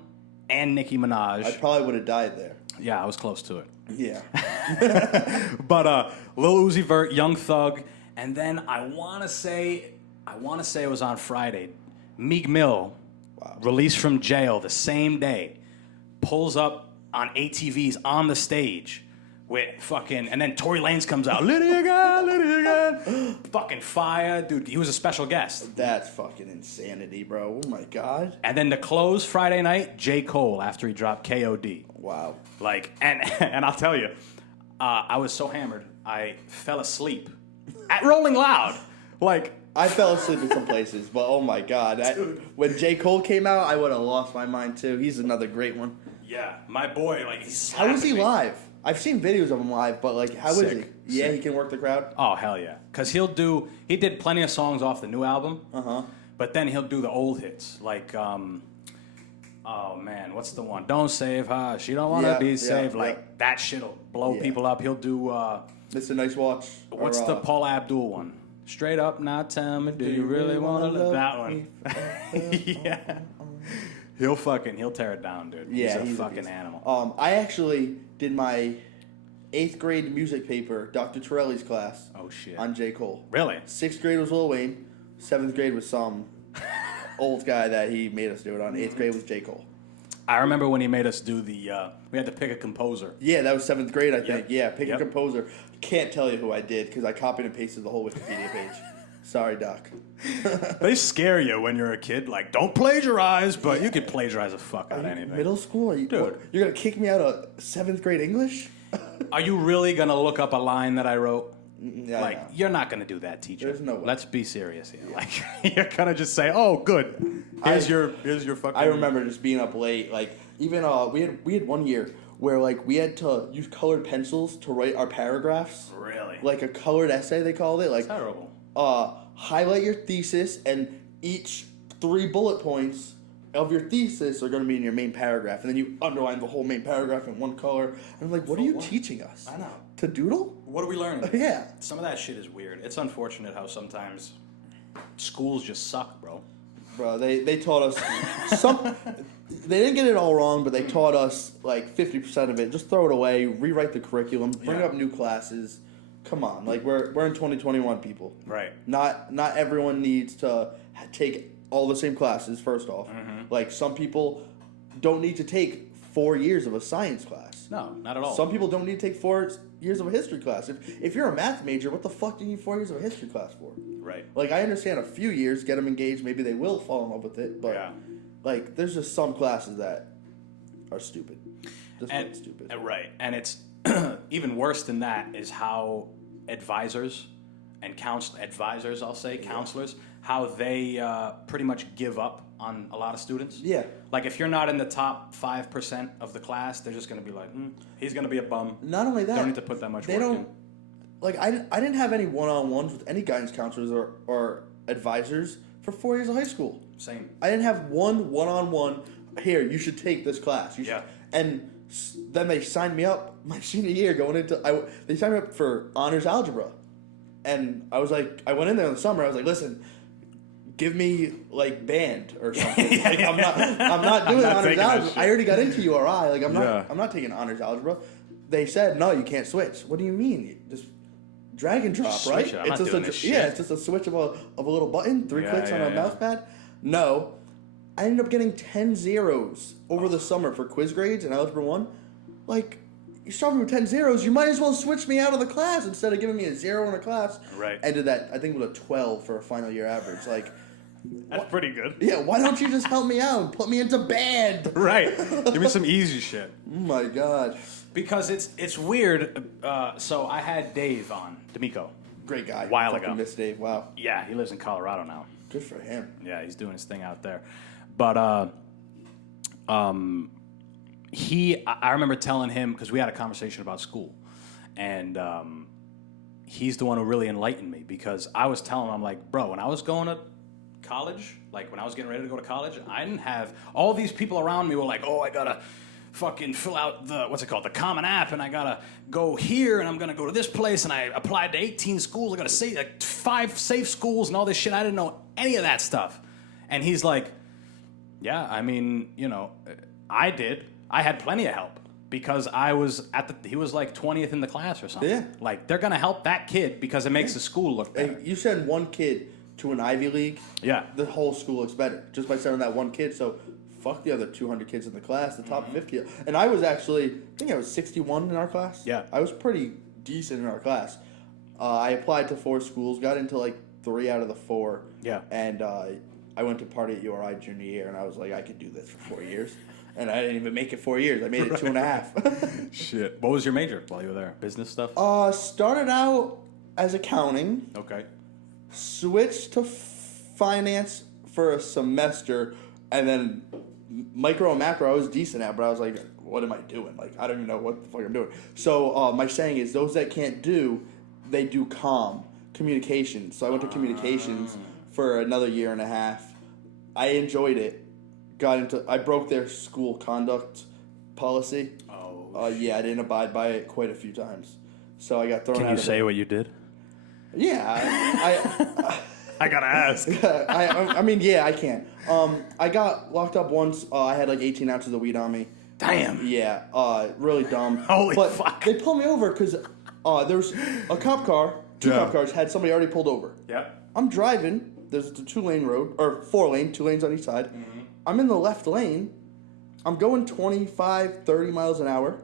and Nicki Minaj. I probably would have died there. Yeah, I was close to it. Yeah. But Lil Uzi Vert, Young Thug, and then I want to say it was on Friday. Meek Mill, released from jail the same day, pulls up on ATVs on the stage with fucking, and then Tory Lanez comes out, Lydia, fucking fire, dude. He was a special guest. That's fucking insanity, bro. Oh my God. And then to close Friday night, J. Cole after he dropped KOD. Wow. Like, and I'll tell you, I was so hammered, I fell asleep at Rolling Loud. Like, I fell asleep in some places, but oh my God. When J. Cole came out, I would have lost my mind too. He's another great one. yeah, my boy, like, How is he live? I've seen videos of him live, but like, how is Sick. he? Yeah, he can work the crowd? Oh, hell yeah. Because he did plenty of songs off the new album, but then he'll do the old hits, like, oh man, what's the one? Don't save her, she don't want to be saved. Like, that shit'll blow people up. He'll do, It's a nice watch. what's the Paula Abdul one? Straight up, now tell me, do you really want to live? That one. Yeah. He'll tear it down, dude. Yeah, he's a he's a fucking beast. animal. I actually did my 8th grade music paper, Dr. Torelli's class. Oh, shit. On J. Cole. Really? 6th grade was Lil Wayne. 7th grade was some old guy that he made us do it on. 8th grade was J. Cole. I remember when he made us do we had to pick a composer. Yeah, that was 7th grade, I think. Yep. Yeah, pick Yep. a composer. Can't tell you who I did because I copied and pasted the whole Wikipedia page. Sorry, Doc. They scare you when you're a kid. Like, don't plagiarize, but you can plagiarize the fuck out of anything. Middle school? Are you, Dude. what, you're going to kick me out of 7th grade English? Are you really going to look up a line that I wrote? Yeah, Like, no. you're not going to do that, teacher. There's no way. Let's be serious here. Like, you're going to just say, oh, good. Here's your fucking... I remember just being up late. Like, even we had one year where, like, we had to use colored pencils to write our paragraphs. Really? Like a colored essay, they called it. Like, Terrible. Highlight your thesis, and each 3 bullet points of your thesis are going to be in your main paragraph. And then you underline the whole main paragraph in one color. And I'm like, what are you teaching us? I know. To doodle? What are we learning? Yeah. Some of that shit is weird. It's unfortunate how sometimes schools just suck, bro. Bro, they taught us some. They didn't get it all wrong, but they taught us like 50% of it. Just throw it away, rewrite the curriculum, bring up new classes. Come on, like we're in 2021, people. Right. Not everyone needs to take all the same classes. First off, like some people don't need to take 4 years of a science class. No, not at all. Some people don't need to take 4 years of a history class. If you're a math major, what the fuck do you need 4 years of a history class for? Right. Like, I understand a few years, get them engaged, maybe they will fall in love with it, but, like, there's just some classes that are stupid. Just plain stupid. Right. And it's even worse than that is how advisors and counselors, how they pretty much give up on a lot of students. Yeah. Like, if you're not in the top 5% of the class, they're just going to be like, he's going to be a bum. Not only that. They don't need to put that much work in. Like, I didn't have any one-on-ones with any guidance counselors or advisors for 4 years of high school. Same. I didn't have one-on-one, here, you should take this class. And then they signed me up my senior year going into, they signed me up for honors algebra. And I was like, I went in there in the summer, I was like, listen, give me, like, band or something. Like, I'm not doing honors algebra. I already got into URI. Like, I'm not taking honors algebra. They said, no, you can't switch. What do you mean? Just drag and drop, right? It's just a switch of a little button, 3 clicks on a mouse pad. No. I ended up getting 10 zeros over the summer for quiz grades in Algebra 1. Like, you started with 10 zeros. You might as well switch me out of the class instead of giving me a 0 in a class. Right. Ended that, I think, with a 12 for a final year average. Like, That's pretty good. yeah, why don't you just help me out and put me into band? Right. Give me some easy shit. Oh my God. Because it's weird. So I had Dave on, D'Amico. Great guy. While Fucking ago. miss Dave. Wow. Yeah, he lives in Colorado now. Good for him. Yeah, he's doing his thing out there. But I remember telling him, because we had a conversation about school, and he's the one who really enlightened me, because I was telling him, I'm like, bro, when I was going to college, like when I was getting ready to go to college, I didn't have, all these people around me were like, oh, I gotta fucking fill out the Common App, and I gotta go here, and I'm gonna go to this place, and I applied to 18 schools, I gotta say like 5 safe schools and all this shit. I didn't know any of that stuff. And he's like, yeah, I mean, you know, I did. I had plenty of help because I was he was like 20th in the class or something. Yeah. Like, they're gonna help that kid because it makes the school look better. Hey, you send one kid to an Ivy League, Yeah. the whole school looks better just by sending that one kid. So fuck the other 200 kids in the class, the top 50. And I was actually, I think I was 61 in our class. Yeah. I was pretty decent in our class. I applied to 4 schools, got into like 3 out of the 4. Yeah. And I went to party at URI junior year, and I was like, I could do this for 4 years. And I didn't even make it 4 years. I made it 2.5. Shit. What was your major while you were there? Business stuff? Started out as accounting. Okay. Switched to finance for a semester, and then micro and macro I was decent at, but I was like, what am I doing? Like, I don't even know what the fuck I'm doing. So my saying is, those that can't do, they do communications. So I went to communications for another 1.5 years. I enjoyed it. I broke their school conduct policy. Oh. Yeah, I didn't abide by it quite a few times. So I got thrown out. Can you of say it. what you did? Yeah, I gotta ask. I mean, yeah, I can. I got locked up once. I had like 18 ounces of weed on me. Damn. Yeah, really dumb. Holy but fuck. They pulled me over because there's a cop car, 2 Yeah. cop cars, had somebody already pulled over. Yep. I'm driving. There's a 2-lane road, or 4-lane, 2 lanes on each side. Mm-hmm. I'm in the left lane. I'm going 25, 30 miles an hour.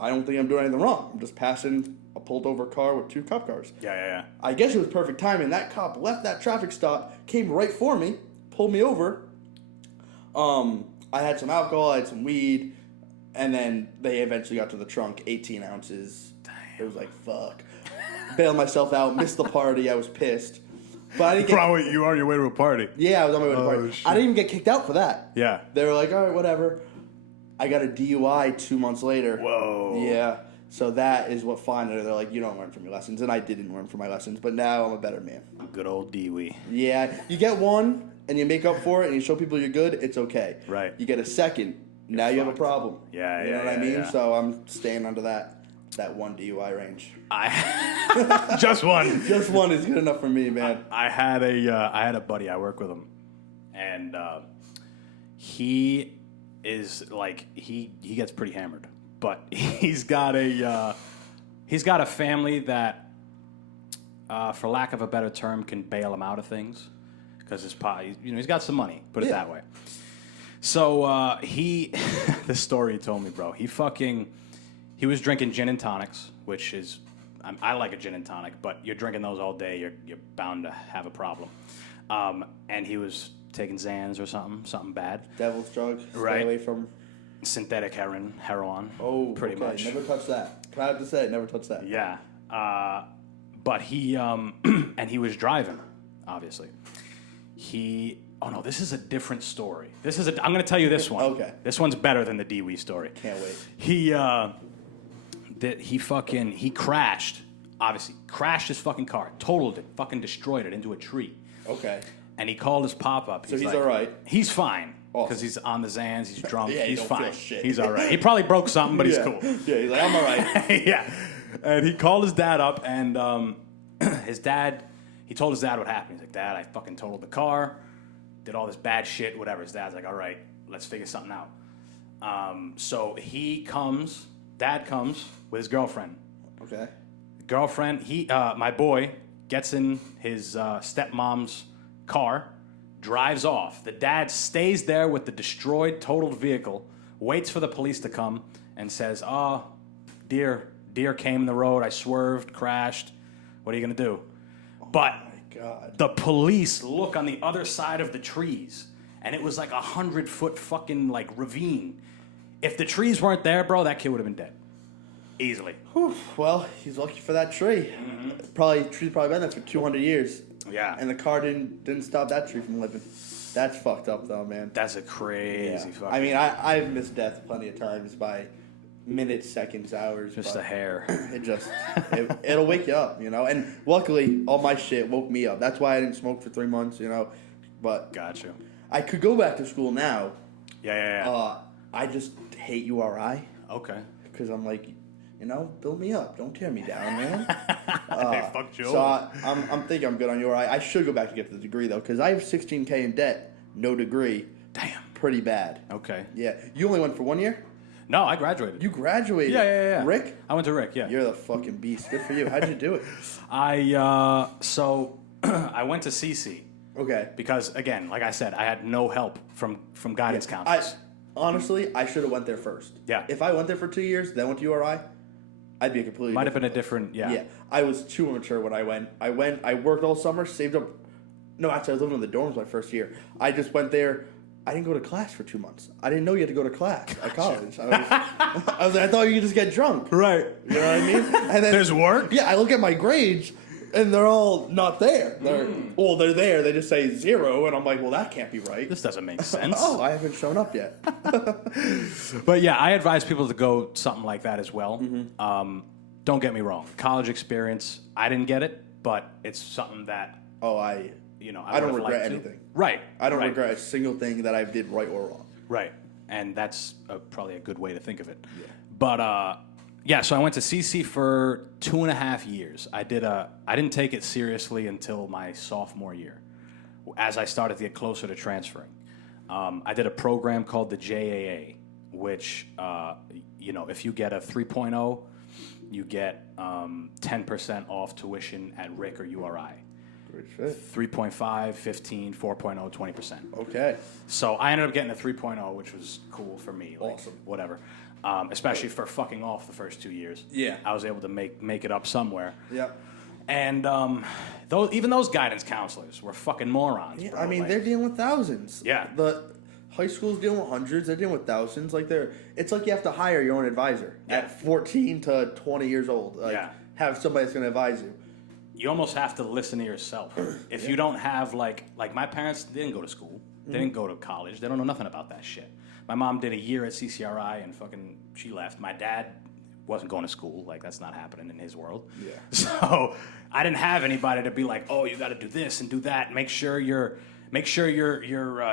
I don't think I'm doing anything wrong. I'm just passing a pulled over car with 2 cop cars. Yeah. I guess it was perfect timing. That cop left that traffic stop, came right for me, pulled me over. I had some alcohol, I had some weed, and then they eventually got to the trunk, 18 ounces. Damn. It was like, fuck. Bailed myself out, missed the party, I was pissed. But I didn't get... Probably you are on your way to a party. Yeah, I was on my way to the party. Shit. I didn't even get kicked out for that. Yeah. They were like, all right, whatever. I got a DUI 2 months later. Whoa. Yeah. So that is what finally they're like, you don't learn from your lessons. And I didn't learn from my lessons, but now I'm a better man. Good old Dewey. Yeah. You get one and you make up for it and you show people you're good, it's okay. Right. You get a second, now you have a problem. Yeah, You know what I yeah, mean? yeah. So I'm staying under that 1 DUI range. Just one. Just 1 is good enough for me, man. I had a buddy. I work with him, and he is like he gets pretty hammered, but he's got a family that, for lack of a better term, can bail him out of things because he's got some money. Put it that way. So this story he told me, bro. He was drinking gin and tonics, which is. I like a gin and tonic, but you're drinking those all day, you're bound to have a problem. And he was taking Xans or something bad. Devil's drug. Right. Stay away from... Synthetic heroin. Oh, pretty okay. much. Never touch that. Proud to say, never touch that. Yeah. But he, and he was driving, obviously. Oh no, this is a different story. I'm going to tell you this one. Okay. This one's better than the Dewey story. Can't wait. He crashed, obviously, crashed his fucking car, totaled it, fucking destroyed it into a tree. Okay. And he called his pop-up. So he's like, all right? He's fine, Awesome. because he's on the Xans, he's drunk, Yeah, he's don't fine. feel shit. He's all right. He probably broke something, but he's Yeah. cool. Yeah, he's like, I'm all right. Yeah. And he called his dad up, and he told his dad what happened. He's like, Dad, I fucking totaled the car, did all this bad shit, whatever. His dad's like, all right, let's figure something out. So dad comes with his girlfriend. Okay. Girlfriend, my boy gets in his stepmom's car, drives off. The dad stays there with the destroyed, totaled vehicle, waits for the police to come, and says, Deer came in the road. I swerved, crashed. What are you going to do? But God. the police look on the other side of the trees, and it was like 100-foot fucking like ravine. If the trees weren't there, bro, that kid would have been dead. Easily. Whew. Well, he's lucky for that tree. Tree's probably been there for 200 years. Yeah. And the car didn't stop that tree from living. That's fucked up, though, man. That's a crazy fucking... I mean, I've missed death plenty of times by minutes, seconds, hours. Just a hair. It'll wake you up, you know? And luckily, all my shit woke me up. That's why I didn't smoke for 3 months, you know? But... Got you. I could go back to school now. Yeah. I just hate URI. Okay. Because I'm like... You know, build me up. Don't tear me down, man. They fucked you so over. I'm thinking I'm good on URI. I should go back to get the degree, though, because I have $16K in debt, no degree. Damn. Pretty bad. Okay. Yeah. You only went for 1 year? No, I graduated. You graduated? Yeah. Rick? I went to Rick, yeah. You're the fucking beast. Good for you. How'd you do it? I went to CC. Okay. Because, again, like I said, I had no help from guidance counselors. Honestly, I should have went there first. Yeah. If I went there for 2 years, then went to URI, I'd be a completely Might have been a different different, Yeah. I was too immature when I went. I worked all summer, saved up. No, actually, I was living in the dorms my first year. I just went there. I didn't go to class for 2 months. I didn't know you had to go to class at college. I thought you could just get drunk. Right. You know what I mean? And then, There's work? Yeah, I look at my grades, and they're all not there. Well, they're there. They just say 0, and I'm like, well, that can't be right. This doesn't make sense. Oh, I haven't shown up yet. But yeah, I advise people to go something like that as well. Don't get me wrong. College experience, I didn't get it, but it's something that, I don't regret anything. Right. I don't regret a single thing that I did right or wrong. Right. And that's probably a good way to think of it. Yeah. But, so I went to CC for 2.5 years. I didn't take it seriously until my sophomore year, as I started to get closer to transferring. I did a program called the JAA, which, if you get a 3.0, you get 10% off tuition at Rick or URI. Great shit. 3.5, 15, 4.0, 20%. Okay. So I ended up getting a 3.0, which was cool for me. Like, awesome. Whatever. Especially for fucking off the first 2 years. Yeah. I was able to make it up somewhere. Yep. And even those guidance counselors were fucking morons. Yeah, bro. I mean, they're dealing with thousands. Yeah. The high school's dealing with hundreds. They're dealing with thousands. It's like you have to hire your own advisor at 14 to 20 years old. Have somebody that's going to advise you. You almost have to listen to yourself. If you don't have, like my parents, they didn't go to school. They didn't go to college. They don't know nothing about that shit. My mom did a year at CCRI and fucking she left. My dad wasn't going to school. Like, that's not happening in his world. Yeah. So I didn't have anybody to be like, oh, you got to do this and do that. Make sure your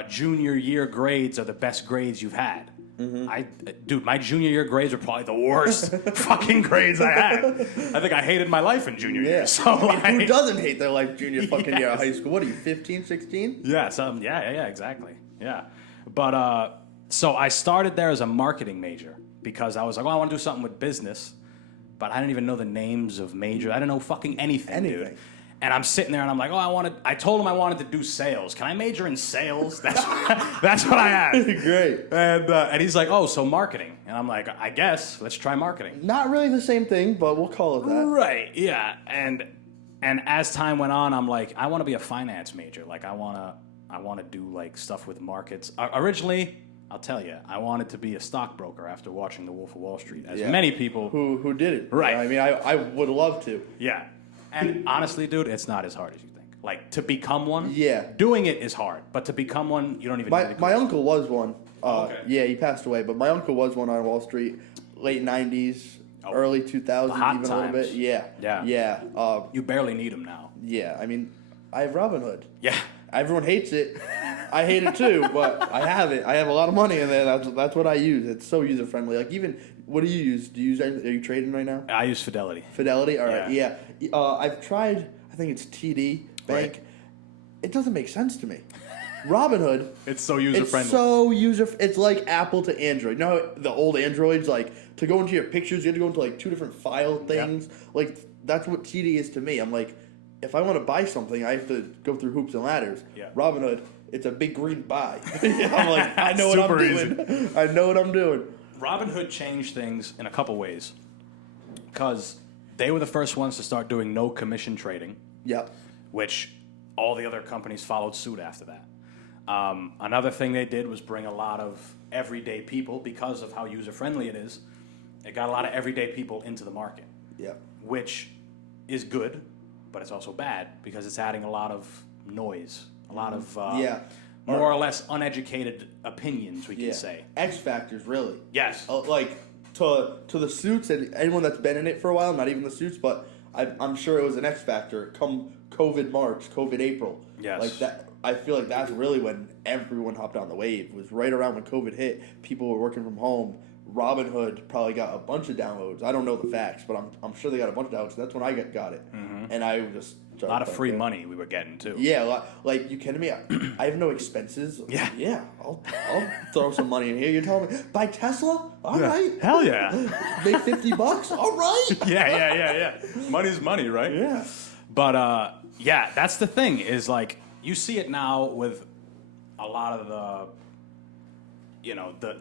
junior year grades are the best grades you've had. My junior year grades were probably the worst fucking grades I had. I think I hated my life in junior year. So who doesn't hate their life junior fucking year of high school? What are you, 15, 16? Yeah, exactly. Yeah. But so I started there as a marketing major because I was like, I want to do something with business, but I didn't even know the names of majors. I didn't know fucking anything. Dude. And I'm sitting there and I'm like, I told him I wanted to do sales. Can I major in sales? That's what I asked. Great. And he's like, so marketing. And I'm like, I guess, let's try marketing. Not really the same thing, but we'll call it that. Right, yeah. And as time went on, I'm like, I want to be a finance major. Like, I want to do, like, stuff with markets. Originally, I'll tell you, I wanted to be a stockbroker after watching The Wolf of Wall Street, as many people... Who did it. Right. I mean, I would love to. Yeah. And honestly, dude, it's not as hard as you think. Like, to become one, yeah, doing it is hard. But to become one, you don't even need to go. My uncle was one. Okay. Yeah, he passed away, but my uncle was one on Wall Street, late 90s, early 2000s, even times. a little bit. Yeah. Yeah. You barely need them now. Yeah, I mean, I have Robinhood. Yeah. Everyone hates it. I hate it too, but I have it. I have a lot of money in there. That's what I use. It's so user friendly. Like, even, what do you use? Do you use anything? Are you trading right now? I use Fidelity. Fidelity? All right. Yeah. I've tried, I think it's TD Bank. Right. It doesn't make sense to me. Robinhood. It's so user friendly. It's like Apple to Android. You know how the old Androids, like, to go into your pictures, you had to go into like 2 different file things. Yep. Like, that's what TD is to me. I'm like, if I want to buy something, I have to go through hoops and ladders. Yeah. Robinhood, it's a big green buy. I'm like, I know what I'm doing. I know what I'm doing. Robinhood changed things in a couple ways. because they were the first ones to start doing no commission trading. Yep. Which all the other companies followed suit after that. Another thing they did was bring a lot of everyday people, because of how user-friendly it is. It got a lot of everyday people into the market. Yep. Which is good, but it's also bad because it's adding a lot of noise, a lot of more or less uneducated opinions, we can say. X factors, really. Yes. Like to the suits and anyone that's been in it for a while, not even the suits, but I'm sure it was an X factor come COVID March, COVID April. Yes. Like that. I feel like that's really when everyone hopped on the wave. It was right around when COVID hit. People were working from home. Robinhood probably got a bunch of downloads. I don't know the facts, but I'm sure they got a bunch of downloads. That's when I got it. Mm-hmm. And I just a lot of free money we were getting too. Yeah, like you kidding me? I have no expenses. Yeah. I'll throw some money in here. You're telling me buy Tesla? All right. Hell yeah. Make $50? All right. Yeah. Money's money, right? Yeah. But that's the thing is like you see it now with a lot of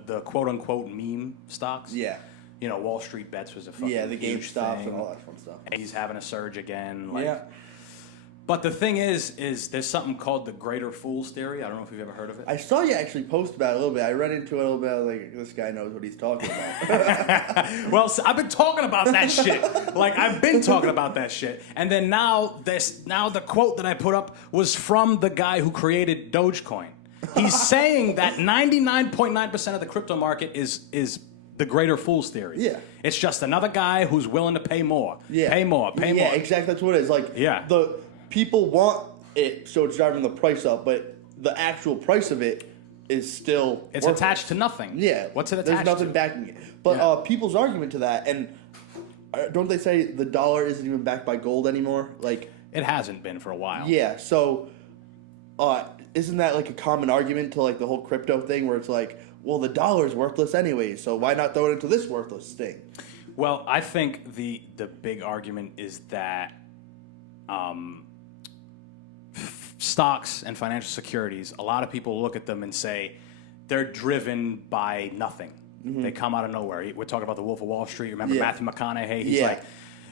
the quote unquote meme stocks. Yeah. Wall Street Bets was a fucking the GameStops thing. and all that fun stuff. And he's having a surge again. Yeah. But the thing is there's something called the Greater Fool's Theory. I don't know if you've ever heard of it. I saw you actually post about it a little bit. I read into it a little bit. I was like, this guy knows what he's talking about. Well, I've been talking about that shit. I've been talking about that shit. And then now the quote that I put up was from the guy who created Dogecoin. He's saying that 99.9% of the crypto market is the Greater Fool's Theory. Yeah. It's just another guy who's willing to pay more. Yeah. Pay more. Yeah, exactly. That's what it is. The people want it, so it's driving the price up, but the actual price of it is still it's attached to nothing. Yeah. What's it attached There's nothing to? backing it. But people's argument to that, and don't they say the dollar isn't even backed by gold anymore? It hasn't been for a while. Yeah, so isn't that like a common argument to like the whole crypto thing where it's like, well, the dollar's worthless anyway, so why not throw it into this worthless thing? Well, I think the big argument is that stocks and financial securities, a lot of people look at them and say they're driven by nothing. Mm-hmm. They come out of nowhere. We're talking about the Wolf of Wall Street. Remember Matthew McConaughey? He's like,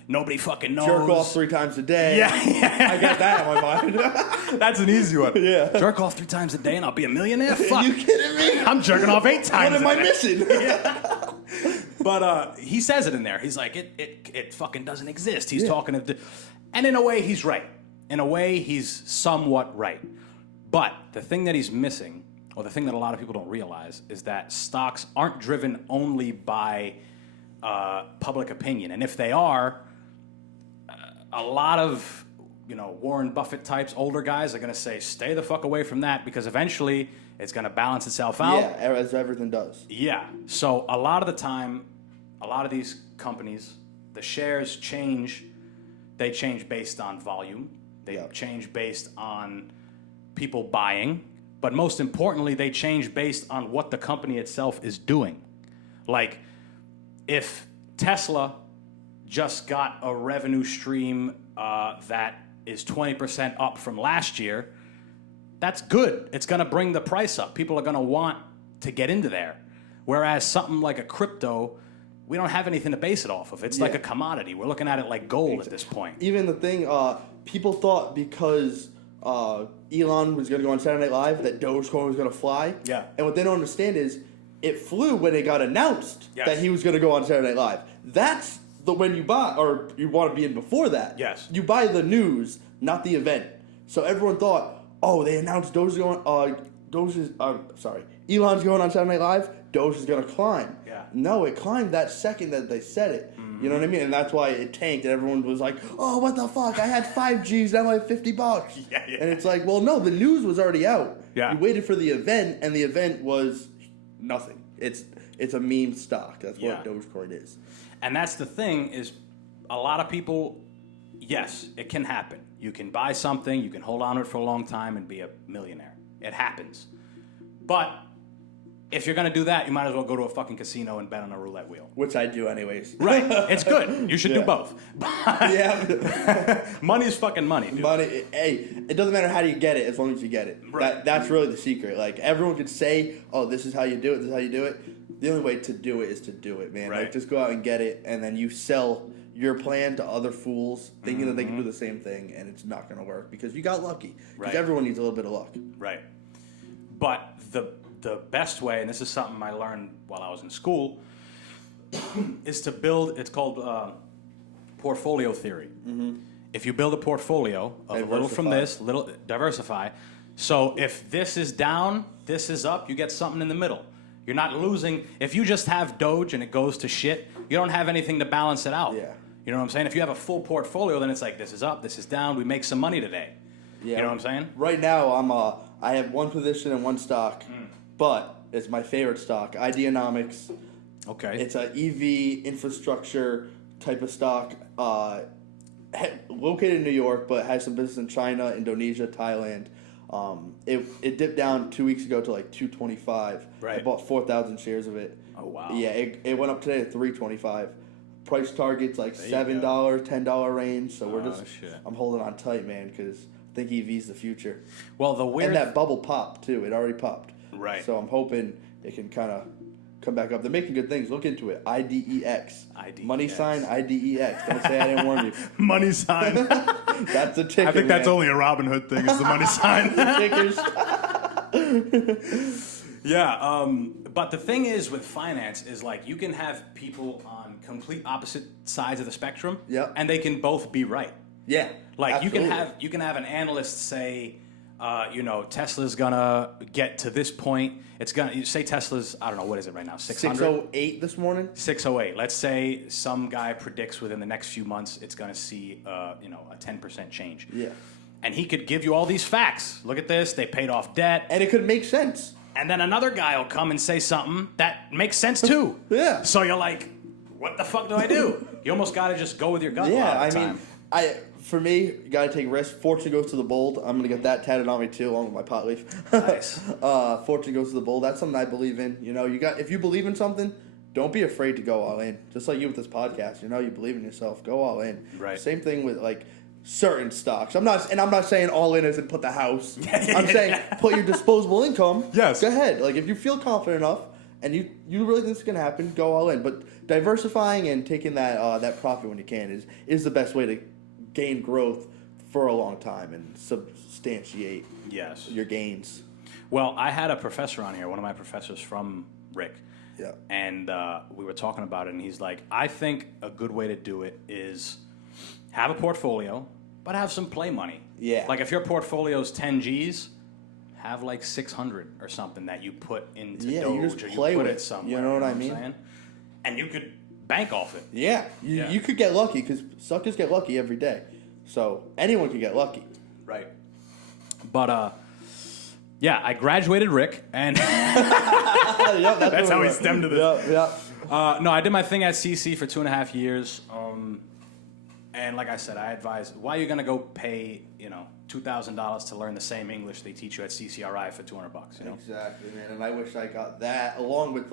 nobody fucking knows. Jerk off 3 times a day. Yeah. I got that in my mind. That's an easy one. Yeah. Jerk off 3 times a day and I'll be a millionaire? Fuck. Are you kidding me? I'm jerking off 8 times a day. What am I missing? Yeah. But he says it in there. He's like, it fucking doesn't exist. He's talking to... And in a way, he's right. In a way, he's somewhat right. But the thing that he's missing, or the thing that a lot of people don't realize, is that stocks aren't driven only by public opinion. And if they are, a lot of Warren Buffett types, older guys are going to say, stay the fuck away from that because eventually it's going to balance itself out. Yeah, as everything does. Yeah. So a lot of the time, a lot of these companies, the shares change. They change based on volume. They change based on people buying. But most importantly, they change based on what the company itself is doing. Like, if Tesla just got a revenue stream that is 20% up from last year, that's good. It's going to bring the price up. People are going to want to get into there. Whereas something like a crypto, we don't have anything to base it off of. It's like a commodity. We're looking at it like gold at this point. Even the thing, people thought because Elon was going to go on Saturday Night Live that Dogecoin was going to fly. Yeah. And what they don't understand is it flew when it got announced that he was going to go on Saturday Night Live. That's when you buy, or you want to be in before that. Yes. You buy the news, not the event. So everyone thought, oh, they announced Elon's going on Saturday Night Live, Doge is going to climb. Yeah. No, it climbed that second that they said it. Mm-hmm. You know what I mean? And that's why it tanked, and everyone was like, oh, what the fuck? I had 5 Gs, now I have $50. Yeah. And it's like, well, no, the news was already out. Yeah. You waited for the event, and the event was nothing. It's a meme stock. That's what Dogecoin is. And that's the thing is a lot of people, yes, it can happen. You can buy something, you can hold on to it for a long time and be a millionaire. It happens. But if you're going to do that, you might as well go to a fucking casino and bet on a roulette wheel. Which I do anyways. Right. It's good. You should do both. Money's fucking money, dude. Money, hey, it doesn't matter how you get it as long as you get it. Right. That's really the secret. Like, everyone could say, oh, this is how you do it, this is how you do it. The only way to do it is to do it, man. Right. Like, just go out and get it, and then you sell your plan to other fools, thinking that they can do the same thing, and it's not going to work because you got lucky. Because everyone needs a little bit of luck. Right. But the best way, and this is something I learned while I was in school, is to build. It's called portfolio theory. If you build a portfolio of a little from this, little diversify. So if this is down, this is up, you get something in the middle. You're not losing. If you just have Doge and it goes to shit, you don't have anything to balance it out. Yeah. You know what I'm saying? If you have a full portfolio, then it's like, this is up, this is down, we make some money today. Yeah. You know what I'm saying? Right now, I have one position and one stock, but it's my favorite stock, Ideanomics. Okay. It's an EV infrastructure type of stock, located in New York, but has some business in China, Indonesia, Thailand. It dipped down 2 weeks ago to like 225. Right. I bought 4,000 shares of it. Oh, wow. Yeah, it went up today to 325. Price target's like $7, $10 range. So I'm holding on tight, man, because I think EV's the future. Well, the weird... And that bubble popped, too. It already popped. Right. So I'm hoping it can kind of come back up. They're making good things. Look into it. IDEX. Money sign IDEX. Don't say I didn't warn you. Money sign. That's the ticker. I think that's only a Robin Hood thing, is the money sign. Tickers. Yeah, but the thing is with finance is like you can have people on complete opposite sides of the spectrum, and they can both be right. Yeah, like absolutely. you can have an analyst say, Tesla's gonna get to this point. It's gonna, you say Tesla's, I don't know, what is it right now? 600? 608 this morning. 608. Let's say some guy predicts within the next few months it's gonna see, a 10% change. Yeah, and he could give you all these facts. Look at this. They paid off debt, and it could make sense. And then another guy will come and say something that makes sense too. Yeah. So you're like, what the fuck do I do? You almost got to just go with your gut. Yeah, all the time. For me, you got to take risks. Fortune goes to the bold. I'm gonna get that tatted on me too, along with my pot leaf. Nice. Fortune goes to the bold. That's something I believe in. If you believe in something, don't be afraid to go all in. Just like you with this podcast. You believe in yourself. Go all in. Right. Same thing with like certain stocks. I'm not saying all in isn't put the house. I'm saying put your disposable income. Yes. Go ahead. Like if you feel confident enough and you really think it's gonna happen, go all in. But diversifying and taking that profit when you can is the best way to gain growth for a long time and substantiate your gains. Well, I had a professor on here, one of my professors from Rick. Yeah. And we were talking about it, and he's like, I think a good way to do it is have a portfolio, but have some play money. Yeah. Like if your portfolio's 10 G's, have like 600 or something that you put into Doge, you just or play you put with it somewhere. You know what I I'm mean? saying? And you could bank off it. Yeah. You could get lucky because suckers get lucky every day. So anyone could get lucky. Right. But I graduated Rick, and that's how we stemmed to this. No, I did my thing at CC for 2.5 years. And like I said, I advise, why are you going to go pay, $2,000 to learn the same English they teach you at CCRI for $200, Exactly, man. And I wish I got that along with,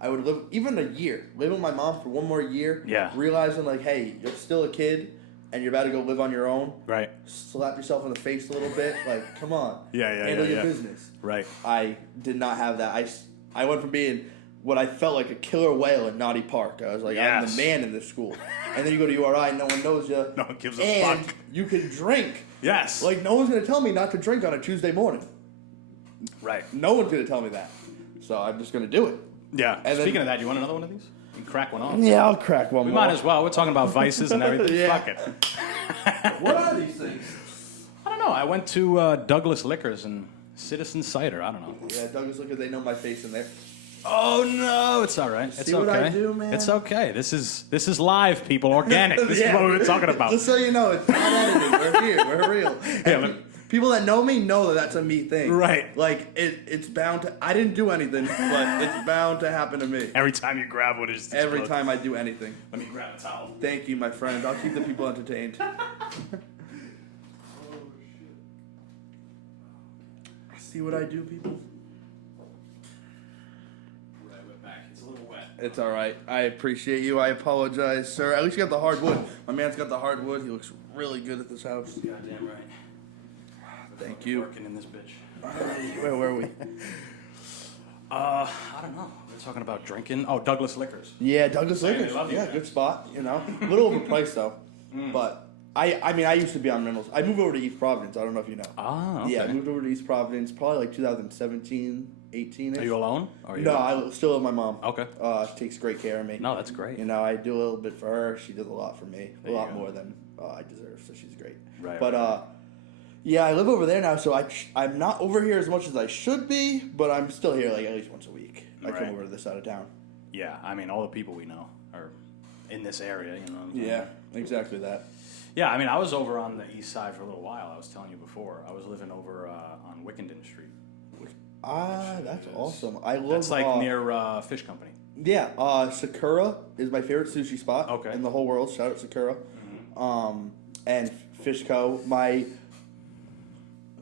I would live even a year. Live with my mom for one more year. Yeah. Realizing, hey, you're still a kid and you're about to go live on your own. Right. Slap yourself in the face a little bit. Come on. Handle your business. Right. I did not have that. I went from being what I felt like a killer whale at Naughty Park. I was like, I'm the man in this school. And then you go to URI, no one knows you. No one gives a fuck. And you can drink. Yes. No one's going to tell me not to drink on a Tuesday morning. Right. No one's going to tell me that. So I'm just going to do it. Yeah. And Speaking of that, you want another one of these? You can crack one off. Yeah, I'll crack one more. We might as well. We're talking about vices and everything. Fuck it. What are these things? I don't know. I went to Douglas Liquors and Citizen Cider. I don't know. Yeah, Douglas Liquors, they know my face in there. Oh no, it's all right. It's See okay. What I do, man? It's okay. This is live, people. Organic. This is what we were talking about. Just so you know, it's not edited. We're here. We're real. People that know me know that that's a me thing. Right. It's bound to. I didn't do anything, but it's bound to happen to me. Every time you grab one, it's every time I do anything. Let me grab a towel. Thank you, my friend. I'll keep the people entertained. See what I do, people? It's all right. I appreciate you. I apologize, sir. At least you got the hardwood. My man's got the hardwood. He looks really good at this house. Goddamn right. Thank you. Working in this bitch. Where were we? I don't know. We're talking about drinking. Oh, Douglas Liquors. Yeah, Douglas Yeah, they Liquors. love you, Yeah, man. good spot. You know, a little overpriced though. But I mean, I used to be on Minerals. I moved over to East Providence. I don't know if you know. Ah, okay. Yeah, I moved over to East Providence probably like 2017, 18. Are you alone? Or are you No, I still live with my mom. Okay. She takes great care of me. No, that's great. You know, I do a little bit for her. She does a lot for me. There A you lot go. more than I deserve. So she's great. Right. But right. yeah, I live over there now. So I'm not over here as much as I should be, but I'm still here like at least once a week. I Right. come over to this side of town. Yeah, I mean, all the people we know are in this area, you know what I'm saying? Yeah, exactly that. Yeah, I mean, I was over on the east side for a little while. I was telling you before. I was living over on Wickenden Street. That's awesome. I love. It's like near Fish Company. Yeah, Sakura is my favorite sushi spot Okay. in the whole world. Shout out Sakura. And Fishco. My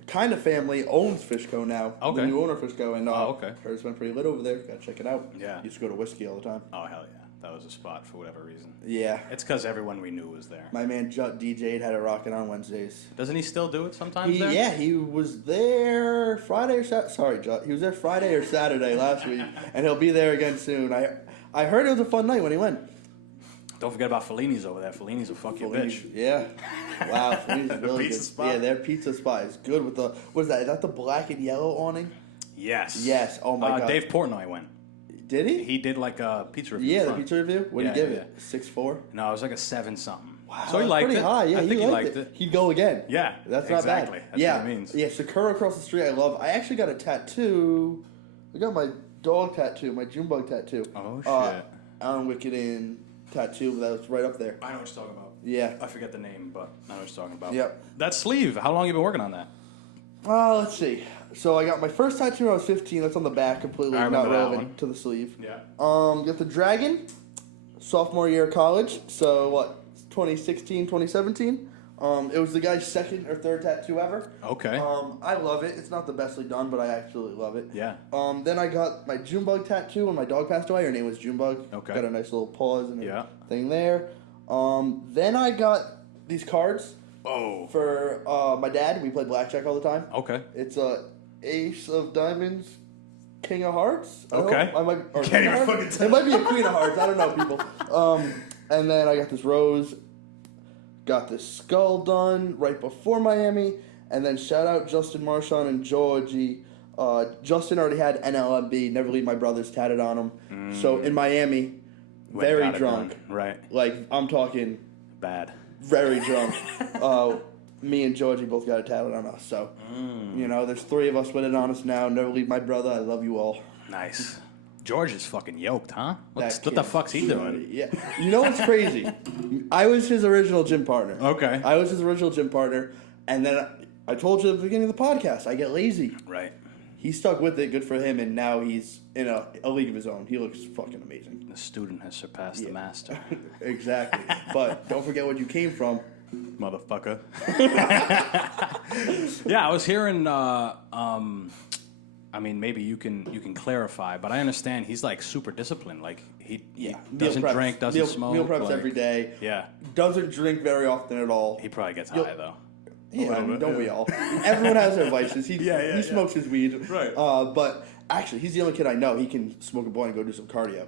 kind of family owns Fishco now. Okay. The new owner of Fishco, and okay. Heard's been pretty lit over there. Gotta check it out. Yeah. Used to go to whiskey all the time. Oh, hell yeah. That was a spot for whatever reason. Yeah. It's because everyone we knew was there. My man DJ'd had it rocking on Wednesdays. Doesn't he still do it sometimes there? Yeah, he was there Friday or Saturday. Sorry, Judd. He was there Friday or Saturday last week, and he'll be there again soon. I heard it was a fun night when he went. Don't forget about Fellini's over there. Fellini's a fuck you bitch. Yeah. Wow, Fellini's is really pizza good. spot? Yeah, their pizza spot is good with the, what is that? Is that the black and yellow awning? Yes. Yes. Oh my God. Dave Portnoy went. Did he? He did like a pizza review. Yeah, the front. pizza review? What did Yeah, he give yeah, it? 6.4? No, it was like a 7 something. Wow, So he that's liked pretty it. high. Yeah, I think he liked it. He'd go again. Yeah, That's not exactly. bad. That's yeah, what it means. Yeah, Sakura across the street I love. I actually got a tattoo. I got my dog tattoo, my Junebug tattoo. Oh, shit. On Wicked Inn tattoo. That was right up there. I know what you're talking about. Yeah. I forget the name, but I know what you're talking about. Yep. That sleeve, how long you been working on that? Let's see. So I got my first tattoo when I was 15. That's on the back, completely I not remember that relevant one. to the sleeve. Yeah. Got the dragon, sophomore year of college. So what, 2016, 2017? It was the guy's second or third tattoo ever. Okay. I love it. It's not the bestly done, but I absolutely love it. Yeah. Then I got my Junebug tattoo when my dog passed away. Her name was Junebug. Okay. Got a nice little pause and Yeah. thing there. Then I got these cards Oh. for my dad. We play blackjack all the time. Okay. It's a Ace of Diamonds, King of Hearts. Okay. I might, or Can't King of even Hearts? fucking tell. It might be a Queen of Hearts. I don't know, people. And then I got this rose. Got this skull done right before Miami. And then shout out Justin Marchand and Georgie. Justin already had NLMB, Never Leave My Brothers, tatted on him. So in Miami, Went very got it drunk. done. Right. Like, I'm talking Bad. very drunk. Me and Georgie both got it tatted on us. So, you know, there's 3 of us with it on us now. Never leave my brother. I love you all. Nice. George is fucking yoked, huh? What That the kid fuck's he is doing? dirty. Yeah. You know what's crazy? I was his original gym partner. Okay. I was his original gym partner. And then I told you at the beginning of the podcast, I get lazy. Right. He stuck with it. Good for him. And now he's in a league of his own. He looks fucking amazing. The student has surpassed the master. Exactly. But don't forget where you came from. Motherfucker. Yeah, I was hearing. I mean, maybe you can clarify, but I understand he's like super disciplined. Like he doesn't Meal preps. drink, doesn't smoke. Meal preps like, every day. Yeah, Doesn't drink very often at all. he probably gets You'll- high though. Yeah, little bit, don't yeah. we all? Everyone has their vices. He Yeah, he smokes his weed. Right. But actually, he's the only kid I know. He can smoke a blunt and go do some cardio.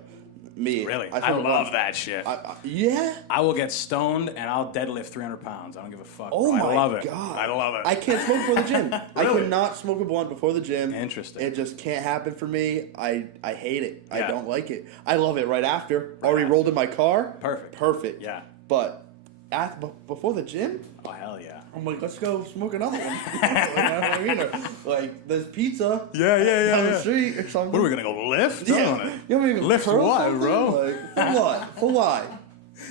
Me. Really, I smoke love blunts. that shit. Yeah. I will get stoned and I'll deadlift 300 pounds. I don't give a fuck. Oh bro. my I love it. God. I love it. I can't smoke before the gym. I Really? cannot smoke a blunt before the gym. Interesting. It just can't happen for me. I hate it. I Yeah. don't like it. I love it right after. Already rolled in my car. Perfect. Perfect. Yeah. But before the gym, Oh hell yeah. I'm like, let's go smoke another one. Like, there's pizza. Yeah. Down the street or something. What are we gonna go lift? Yeah. On it? You want me to Lift curl what, something? bro? Like, for what? For why?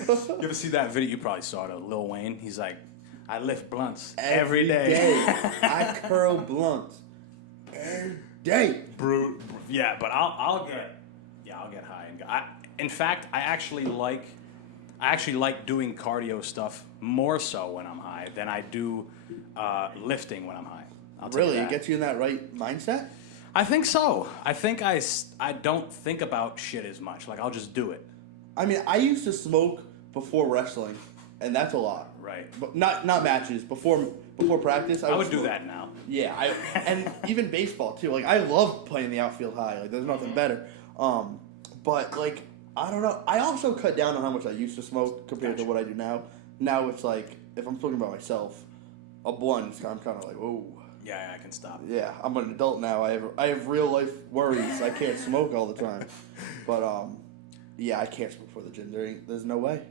You ever see that video? You probably saw it of Lil Wayne. He's like, I lift blunts every day. I curl blunts every day. Brute. Yeah, but I'll get high and go. In fact, I actually like doing cardio stuff more so when I'm high than I do lifting when I'm high. I'll tell Really? you It that. gets you in that right mindset? I think so. I think I don't think about shit as much. Like, I'll just do it. I mean, I used to smoke before wrestling, and that's a lot. Right. But not matches, before practice. I would do smoke. that now. Yeah, and even baseball too. Like, I love playing the outfield high. Like, there's nothing better. But like, I don't know. I also cut down on how much I used to smoke compared to what I do now. Now it's like, if I'm talking about myself, a blunt, I'm kind of like, whoa. Yeah, I can stop. Yeah, I'm an adult now. I have real life worries. I can't smoke all the time. But yeah, I can't smoke before the gym. There's no way.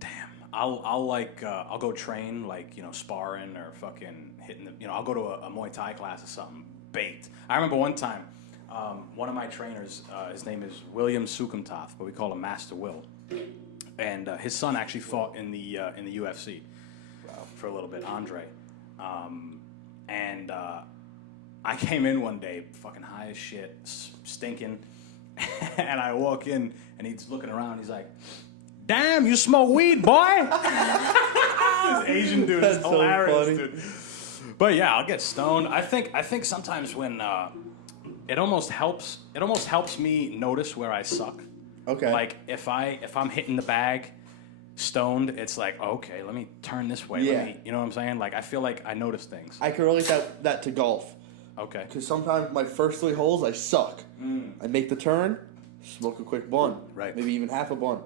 Damn. I'll go train, like, you know, sparring or fucking hitting the, you know, I'll go to a Muay Thai class or something, baked. I remember one time, one of my trainers, his name is William Sukumtoth, but we call him Master Will. And his son actually fought in the UFC for a little bit, Andre. And I came in one day, fucking high as shit, stinking, and I walk in, and he's looking around. He's like, "Damn, you smoke weed, boy!" This Asian dude is hilarious, dude. But yeah, I'll get stoned. I think sometimes when it almost helps me notice where I suck. Okay. Like if I'm hitting the bag stoned, it's like, okay, let me turn this way. Yeah. You know what I'm saying? Like I feel like I notice things. I can relate that to golf. Okay. Because sometimes my first 3 holes, I suck. I make the turn, smoke a quick blunt. Right. Maybe even half a blunt.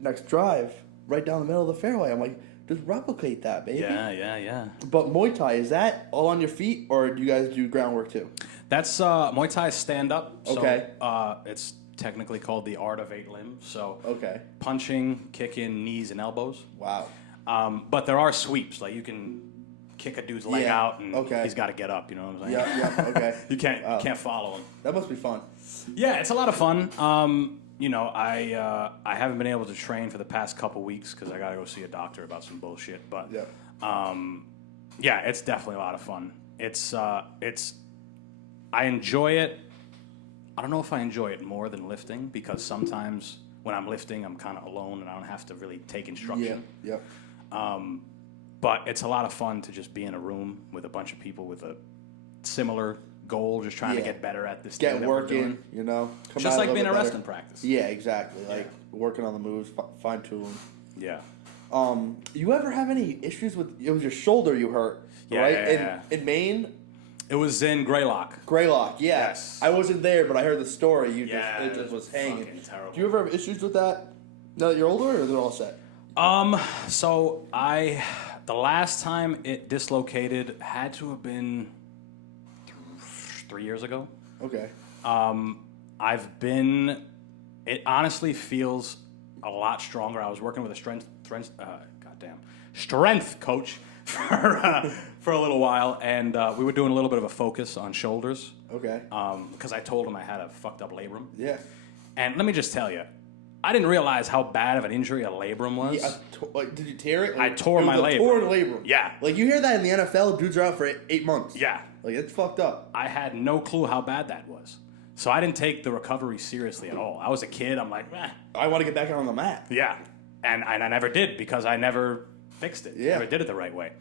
Next drive, right down the middle of the fairway. I'm like, just replicate that, baby. Yeah. But Muay Thai, is that all on your feet, or do you guys do groundwork too? That's Muay Thai stand up. So, Okay. It's technically called the art of 8 limbs. So Okay. punching, kicking, knees, and elbows. Wow. But there are sweeps. Like you can kick a dude's leg out, and he's got to get up. You know what I'm saying? Yeah. Okay. You can't follow him. That must be fun. Yeah, it's a lot of fun. You know, I haven't been able to train for the past couple weeks because I got to go see a doctor about some bullshit. But yeah, it's definitely a lot of fun. I enjoy it. I don't know if I enjoy it more than lifting because sometimes when I'm lifting, I'm kind of alone and I don't have to really take instruction. Yeah. But it's a lot of fun to just be in a room with a bunch of people with a similar goal, just trying to get better at this thing. Get working, you know. Just like being a wrestling practice. Yeah, exactly. Like working on the moves, fine tuning. Yeah. You ever have any issues with? It was your shoulder you hurt, right? Yeah. In Maine. It was in Greylock. Greylock, yeah. Yes. I wasn't there, but I heard the story. It just was hanging. fucking terrible. Do you ever have issues with that? Now that you're older, or is it all set? So the last time it dislocated had to have been 3 years ago. Okay. It honestly feels a lot stronger. I was working with a strength coach for a little while, and we were doing a little bit of a focus on shoulders. Okay. Because I told him I had a fucked up labrum. Yeah. And let me just tell you, I didn't realize how bad of an injury a labrum was. Yeah, did you tear it? I tore my labrum. Torn labrum. Yeah. Like you hear that in the NFL, dudes are out for 8 months. Yeah. Like it's fucked up. I had no clue how bad that was. So I didn't take the recovery seriously at all. I was a kid. I'm like, I want to get back on the mat. Yeah. And I never did because I never fixed it. Yeah. Never did it the right way.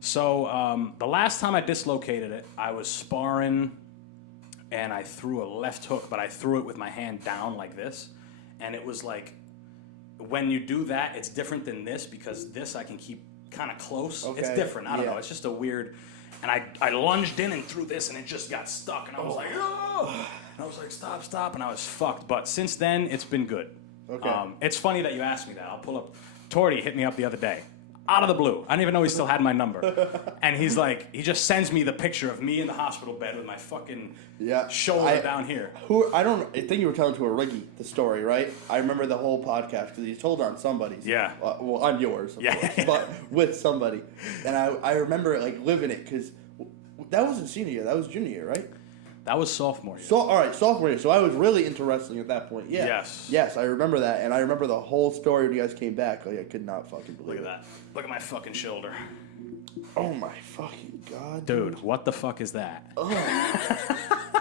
So the last time I dislocated it, I was sparring and I threw a left hook, but I threw it with my hand down like this. And it was like, when you do that, it's different than this because this I can keep kind of close. Okay. It's different. I don't know. It's just a weird... And I lunged in and threw this, and it just got stuck. And I was like, oh! And I was like, stop. And I was fucked. But since then, it's been good. Okay. It's funny that you asked me that. I'll pull up. Torty hit me up the other day. Out of the blue. I didn't even know he still had my number. And he's like, he just sends me the picture of me in the hospital bed with my fucking shoulder down here. I think you were telling to a Riggy the story, right? I remember the whole podcast because you told on somebody's. Yeah. Well, on yours, of course, but with somebody. And I remember like living it because that wasn't senior year, that was junior year, right? That was sophomore year. All right, sophomore year. So I was really into wrestling at that point. Yeah. Yes. Yes, I remember that, and I remember the whole story when you guys came back. Like I could not fucking believe it. Look at that. Look at my fucking shoulder. Oh my fucking god, dude! What the fuck is that?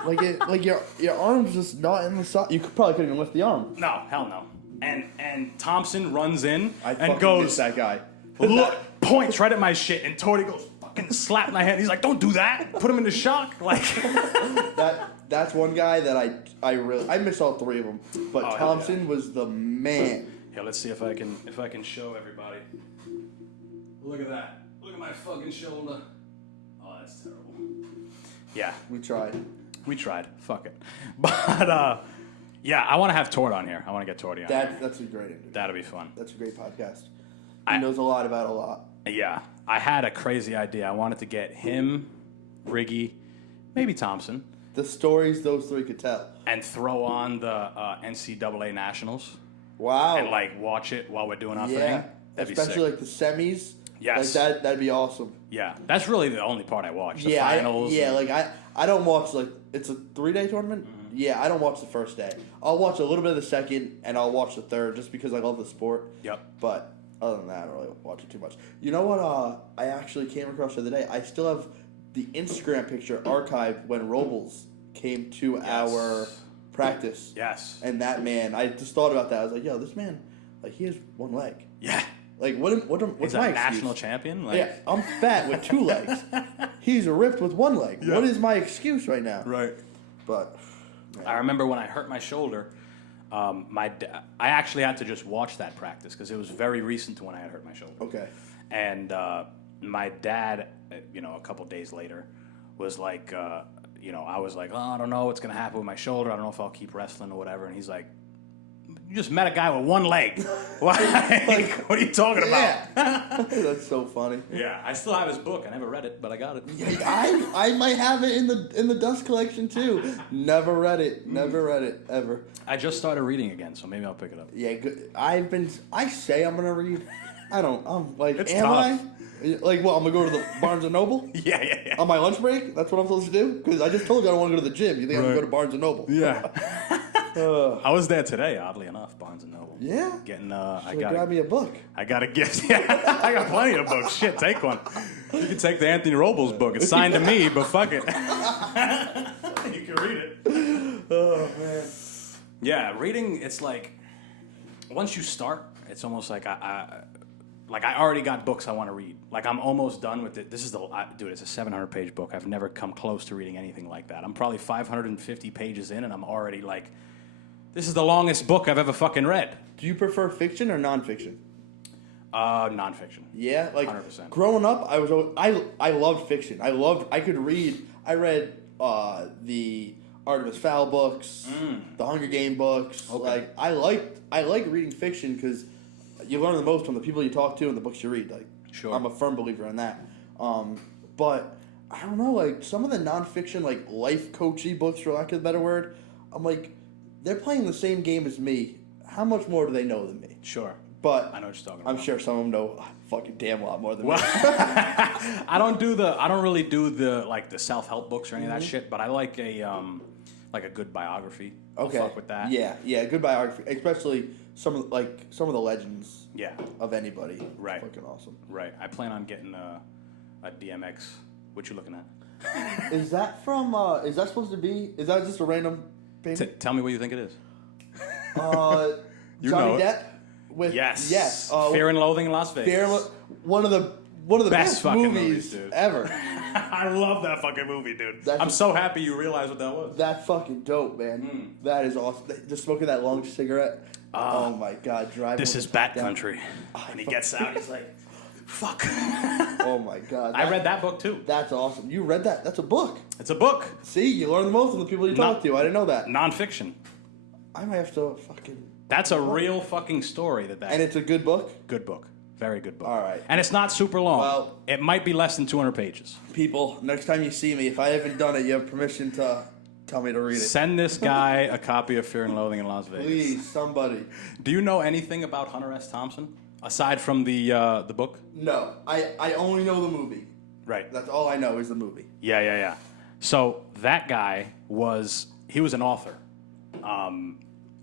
like your arm's just not in the socket. You probably couldn't even lift the arm. No, hell no. And Thompson runs in and goes, that guy. Look, points right at my shit, and Torty goes fucking slap my hand. He's like, "Don't do that! Put him into shock!" Like that's one guy that I miss all 3 of them, but Thompson was the man. Yeah, let's see if I can show everybody. Look at that. Look at my fucking shoulder. Oh, that's terrible. Yeah, we tried. We tried. Fuck it. But, yeah, I want to have Tord on here. I want to get Tordy on here. That's a great interview. That'll be fun. That's a great podcast. He knows a lot about a lot. Yeah. I had a crazy idea. I wanted to get him, Riggy, maybe Thompson. The stories those three could tell. And throw on the NCAA Nationals. Wow. And, like, watch it while we're doing our thing. That'd Especially, like, the semis. Yes. Like, that'd be awesome. Yeah. That's really the only part I watch. The yeah, finals. I don't watch, like, it's a 3-day tournament? Mm-hmm. Yeah, I don't watch the first day. I'll watch a little bit of the second, and I'll watch the third just because I love the sport. Yep. But other than that, I don't really watch it too much. You know what I actually came across the other day? I still have the Instagram picture archived when Robles came to our practice. Yes. And that man, I just thought about that. I was like, yo, this man, like, he has one leg. Yeah. Like, what's He's my a excuse? national champion? Like... Yeah, I'm fat with 2 legs. He's ripped with 1 leg. Yeah. What is my excuse right now? Right. But man. I remember when I hurt my shoulder, I actually had to just watch that practice because it was very recent to when I had hurt my shoulder. Okay. And my dad, a couple days later, was like, I was like, oh, I don't know what's going to happen with my shoulder. I don't know if I'll keep wrestling or whatever. And he's like, you just met a guy with 1 leg. What are you talking about? Yeah. That's so funny. Yeah, I still have his book. I never read it, but I got it. Yeah, I might have it in the dust collection too. Never read it. Never read it ever. I just started reading again, so maybe I'll pick it up. Yeah, good. I say I'm gonna read. I'm like, it's am tough. I? Like, what? I'm gonna go to the Barnes and Noble? Yeah. On my lunch break? That's what I'm supposed to do? Because I just told you I don't want to go to the gym. You think I'm gonna go to Barnes and Noble? Yeah. I was there today, oddly enough, Barnes and Noble. Yeah. I got grab me a book. I got a gift. Yeah, I got plenty of books. Shit, take one. You can take the Anthony Robles book. It's signed to me, but fuck it. You can read it. Oh man. Yeah, reading. It's like once you start, it's almost like I already got books I want to read. Like I'm almost done with it. This is dude. It's a 700-page book. I've never come close to reading anything like that. I'm probably 550 pages in, and I'm already like, this is the longest book I've ever fucking read. Do you prefer fiction or nonfiction? Nonfiction. Yeah, like 100%. Growing up, I loved fiction. I could read. I read the Artemis Fowl books, the Hunger Game books. Okay. Like I like reading fiction because you learn the most from the people you talk to and the books you read. Like, sure. I'm a firm believer in that. But I don't know, like some of the nonfiction, like life coachy books, for lack of a better word, I'm like, they're playing the same game as me. How much more do they know than me? Sure. But I know what you're talking about. I'm sure some of them know a fucking damn lot more than me. I don't really do the self-help books or any of that shit, but I like a good biography. Okay. I'll fuck with that. Yeah, good biography, especially some of the legends. Yeah. Of anybody. Right. Fucking awesome. Right. I plan on getting a DMX. What you looking at? Is that from? Is that supposed to be? Is that just a random painting? Tell me what you think it is. You Johnny know it. Depp. With yes. Fear and Loathing in Las Vegas. One of the best fucking movies dude. ever. I love that fucking movie, dude. I'm so happy you realized what that was. That's fucking dope, man. That is awesome. Just smoking that long cigarette. Oh my god, driving. This is Bat Country. And he gets out, he's like, fuck. Oh my god. I read that book too. That's awesome. You read that? That's a book. It's a book. See, you learn the most from the people you talk to. I didn't know that. Nonfiction. I might have to fucking... That's a real fucking story. And it's a good book? Good book. Very good book. All right. And it's not super long. Well... It might be less than 200 pages. People, next time you see me, if I haven't done it, you have permission to tell me to read it. Send this guy a copy of Fear and Loathing in Las Vegas. Please, somebody. Do you know anything about Hunter S. Thompson? Aside from the book? No. I only know the movie. Right. That's all I know is the movie. Yeah. So that guy was an author.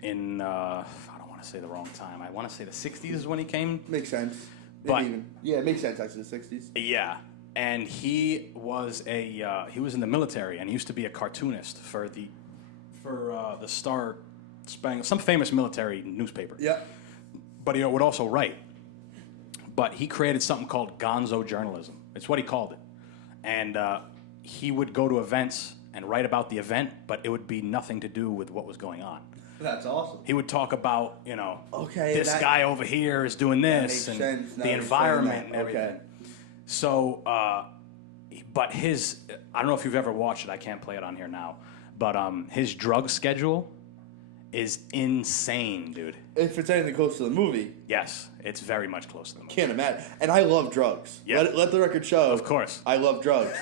In I don't want to say the wrong time. I want to say the 60s is when he came. Makes sense. But it makes sense actually, the 60s. Yeah, and he was he was in the military and he used to be a cartoonist for the Star Spangled, some famous military newspaper. Yeah. But he would also write. But he created something called Gonzo Journalism. It's what he called it, and he would go to events and write about the event, but it would be nothing to do with what was going on. That's awesome. He would talk about, okay, this guy over here is doing this, and the environment and everything. Okay. So, but I don't know if you've ever watched it. I can't play it on here now. But his drug schedule is insane, dude. If it's anything close to the movie. Yes, it's very much close to the movie. Can't imagine. And I love drugs. Yeah. Let the record show. Of course. I love drugs.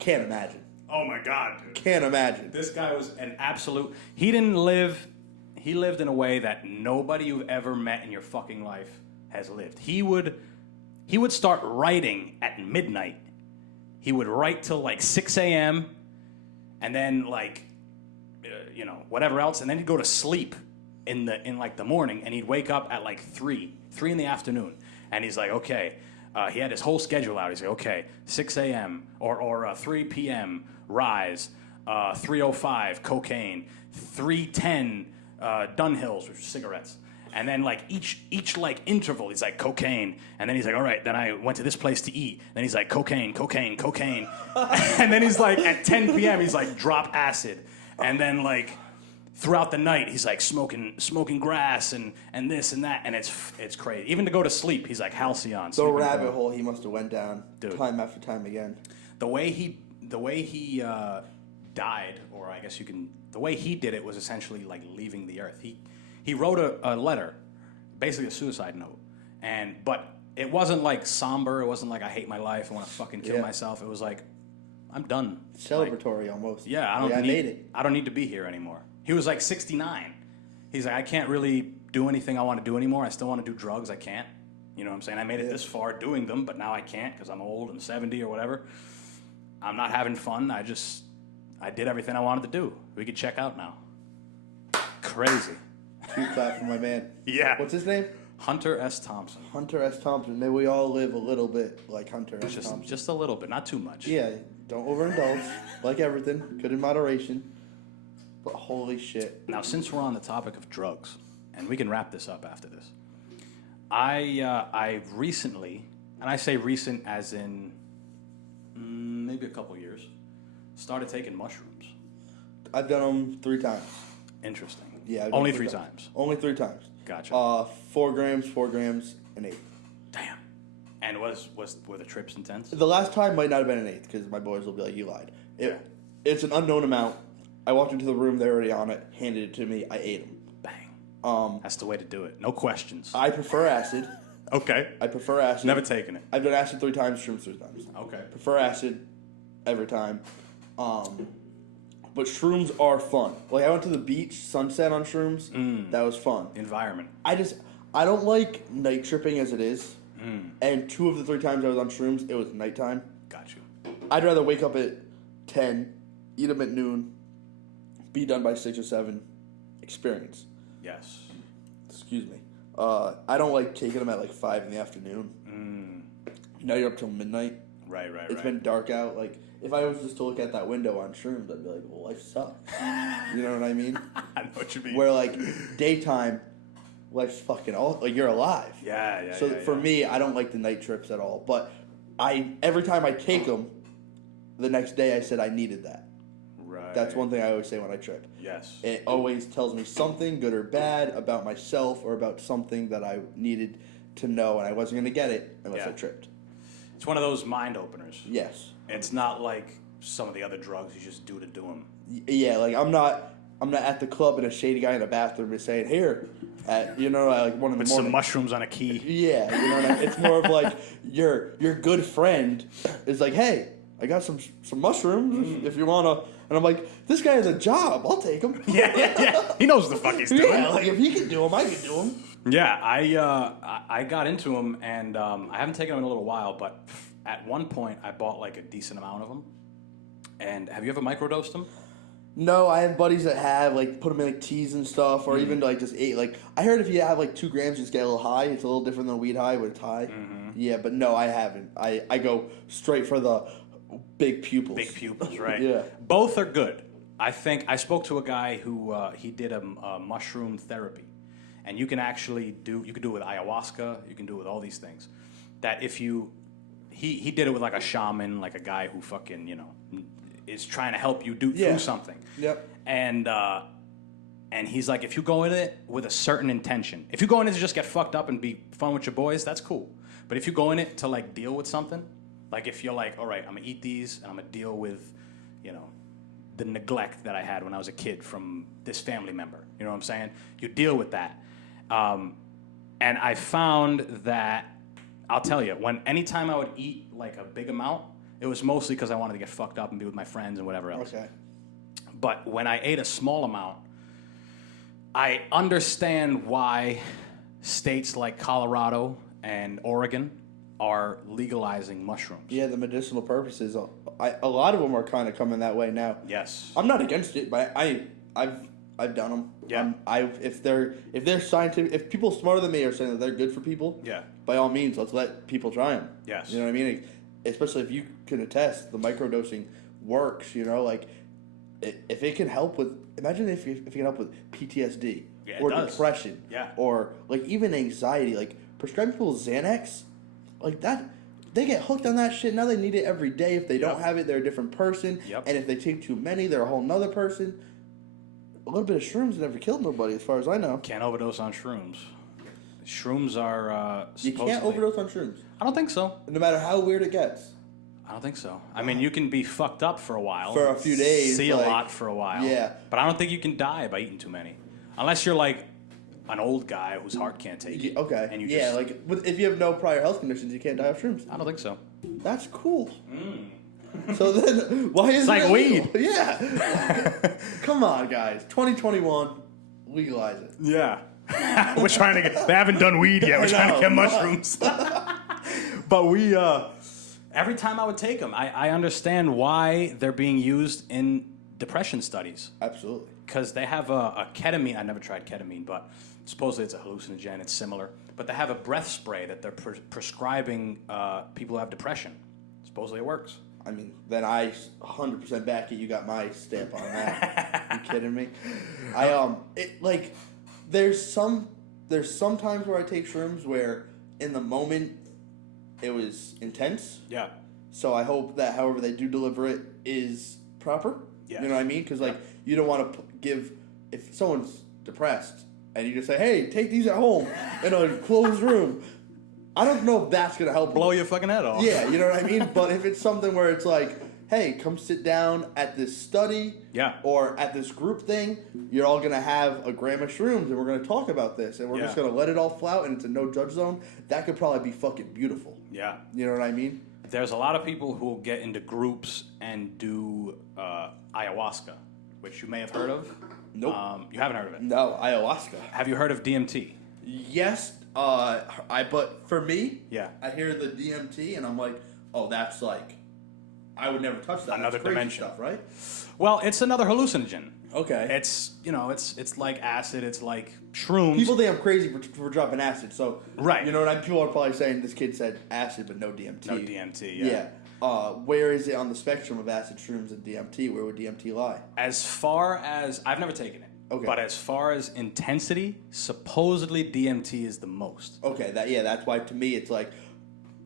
Can't imagine. Oh my God, dude. Can't imagine. This guy was an absolute... He lived in a way that nobody you've ever met in your fucking life has lived. He would start writing at midnight. He would write till like 6 a.m. and then like, whatever else, and then he'd go to sleep in the morning, and he'd wake up at like 3 in the afternoon, and he's like, okay, he had his whole schedule out. He's like, okay, 6 a.m. or 3 p.m. rise, 3:05 cocaine, 3:10 Dunhills, which are cigarettes. And then like each like interval, he's like cocaine, and then he's like, all right, then I went to this place to eat. Then he's like cocaine, and then he's like at 10 p.m. he's like drop acid, and then like throughout the night he's like smoking grass and this and that, and it's crazy. Even to go to sleep, he's like halcyon. The rabbit hole he must have went down, dude, time after time again. The way he died, or I guess the way he did it was essentially like leaving the earth. He wrote a letter, basically a suicide note, but it wasn't like somber. It wasn't like I hate my life, I want to fucking kill myself. It was like, I'm done. Celebratory almost. Yeah, I made it. I don't need to be here anymore. He was like 69. He's like, I can't really do anything I want to do anymore. I still want to do drugs. I can't. You know what I'm saying? I made it this far doing them, but now I can't because I'm old and 70 or whatever. I'm not having fun. I did everything I wanted to do. We could check out now. Crazy. Cute clap for my man. Yeah. What's his name? Hunter S. Thompson. Hunter S. Thompson. May we all live a little bit like Hunter S. Thompson. Just a little bit, not too much. Yeah, don't overindulge. Like everything, good in moderation. But holy shit. Now, since we're on the topic of drugs, and we can wrap this up after this, I recently, and I say recent as in maybe a couple years, started taking mushrooms. I've done them 3 times. Interesting. Yeah. Only 3 times. Only 3 times. Gotcha. 4 grams, and 8. Damn. And were the trips intense? The last time might not have been an 8th because my boys will be like, you lied. It's an unknown amount. I walked into the room, they're already on it, handed it to me, I ate them. Bang. That's the way to do it. No questions. I prefer acid. Okay. I prefer acid. Never taken it. I've done acid 3 times, shrooms 3 times. Okay. Prefer acid every time. But shrooms are fun. Like, I went to the beach, sunset on shrooms. That was fun. Environment. I don't like night tripping as it is. And 2 of the 3 times I was on shrooms, it was nighttime. Got you. I'd rather wake up at 10, eat them at noon, be done by 6 or 7. Experience. Yes. Excuse me. I don't like taking them at like 5 in the afternoon. Now you're up till midnight. Right. It's been dark out. Like, if I was just to look at that window on shrooms, I'd be like, well, life sucks. You know what I mean? I know what you mean. Where, like, daytime, life's fucking all, like, you're alive. Yeah. So for me, I don't like the night trips at all. But every time I take them, the next day I said I needed that. Right. That's one thing I always say when I trip. Yes. It always tells me something, good or bad, about myself or about something that I needed to know, and I wasn't going to get it unless I tripped. It's one of those mind openers. Yes. It's not like some of the other drugs you just do to do them. Yeah, like I'm not at the club and a shady guy in a bathroom is saying, here, at, like 1 in the morning. With some mushrooms on a key. Yeah, you know what I mean? It's more of like your good friend is like, hey, I got some mushrooms if you want to. And I'm like, this guy has a job. I'll take him. Yeah. He knows what the fuck he's doing. Yeah, like if he can do them, I can do them. Yeah, I got into them, and I haven't taken them in a little while, but at one point I bought like a decent amount of them. And have you ever microdosed them? No, I have buddies that have like put them in like teas and stuff, or even like just ate. Like I heard if you have like 2 grams, you just get a little high. It's a little different than a weed high, but it's high. Yeah, but no, I haven't. I go straight for the big pupils. Big pupils, right? Yeah. Both are good. I think I spoke to a guy who he did a mushroom therapy, and you can actually do it with ayahuasca. You can do it with all these things. That if you he did it with like a shaman, like a guy who fucking is trying to help you through something. Yep. And he's like, if you go in it with a certain intention, if you go in it to just get fucked up and be fun with your boys, that's cool. But if you go in it to like deal with something, like if you're like, all right, I'm gonna eat these and I'm gonna deal with, the neglect that I had when I was a kid from this family member. You know what I'm saying? You deal with that. And I found that, I'll tell you, anytime I would eat like a big amount, it was mostly because I wanted to get fucked up and be with my friends and whatever else. Okay. But when I ate a small amount, I understand why states like Colorado and Oregon are legalizing mushrooms. Yeah, the medicinal purposes. A lot of them are kind of coming that way now. Yes. I'm not against it, but I've done them. Yeah. If they're scientific, if people smarter than me are saying that they're good for people, Yeah. by all means, let's let people try them. Yes. You know what I mean? Especially if you can attest the microdosing works. You know, like if it can help with, imagine if it can help with PTSD or depression, or like even anxiety. Like prescribing people Xanax, like that. They get hooked on that shit. Now they need it every day. If they don't have it, they're a different person. Yep. And if they take too many, they're a whole nother person. A little bit of shrooms never killed nobody, as far as I know. Can't overdose on shrooms. Shrooms are You can't overdose on shrooms. I don't think so. No matter how weird it gets. I don't think so. I mean, you can be fucked up for a while. For a few days. See a lot for a while. Yeah. But I don't think you can die by eating too many. Unless you're like an old guy whose heart can't take it. Okay. And you yeah, like if you have no prior health conditions, you can't die of shrooms. I don't think so. That's cool. So then, why is it like weed? Yeah. Come on, guys. 2021, legalize it. Yeah. We're trying to get... They haven't done weed yet. We're trying to get mushrooms. But we... every time I would take them, I understand why they're being used in depression studies. Absolutely. Because they have a ketamine. I never tried ketamine, but supposedly it's a hallucinogen. It's similar. But they have a breath spray that they're prescribing people who have depression. Supposedly it works. I mean, then I 100% back it. You got my stamp on that. You kidding me? There's some times where I take shrooms where in the moment it was intense. Yeah. So I hope that however they do deliver it is proper. Yes. You know what I mean? Because you don't want to give, if someone's depressed and you just say, hey, take these at home in a closed room. I don't know if that's going to help. Blow your fucking head off. Yeah, you know what I mean? But if it's something where it's like, hey, come sit down at this study or at this group thing, you're all going to have a gram of shrooms and we're going to talk about this and we're just going to let it all flout and it's a no judge zone, that could probably be fucking beautiful. Yeah. You know what I mean? There's a lot of people who will get into groups and do ayahuasca, which you may have heard of. Nope. You haven't heard of it? No, ayahuasca. Have you heard of DMT? Yes, but for me, I hear the DMT and I'm like, oh, that's like, I would never touch that. Another that's crazy dimension. stuff, right? Well, it's another hallucinogen. Okay. It's it's like acid. It's like shrooms. People think I'm crazy for dropping acid. So right. You know what people are probably saying this kid said acid but no DMT. No DMT. Yeah. Where is it on the spectrum of acid, shrooms, and DMT? Where would DMT lie? As far as I've never taken it. Okay. But as far as intensity, supposedly DMT is the most. Okay. That's why to me it's like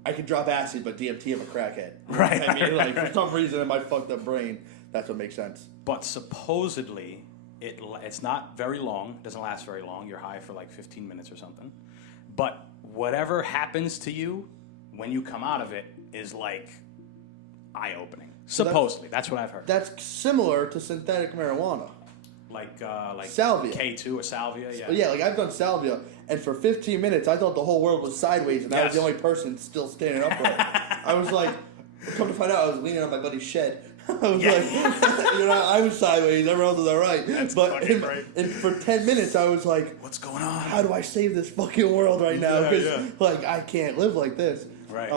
I could drop acid, but DMT I'm a crackhead. Right. I mean, like for some reason in my fucked up brain, that's what makes sense. But supposedly it's not very long. It doesn't last very long. You're high for like 15 minutes or something. But whatever happens to you when you come out of it is like eye-opening. Supposedly, that's what I've heard. That's similar to synthetic marijuana. Like salvia. K2 or salvia, yeah. Yeah, like I've done salvia, and for 15 minutes I thought the whole world was sideways, and I was the only person still standing upright. I was like, come to find out, I was leaning on my buddy's shed. I was like, I was sideways, everyone else was all right. That's but for 10 minutes I was like, what's going on? How do I save this fucking world right now? Because like I can't live like this. Right.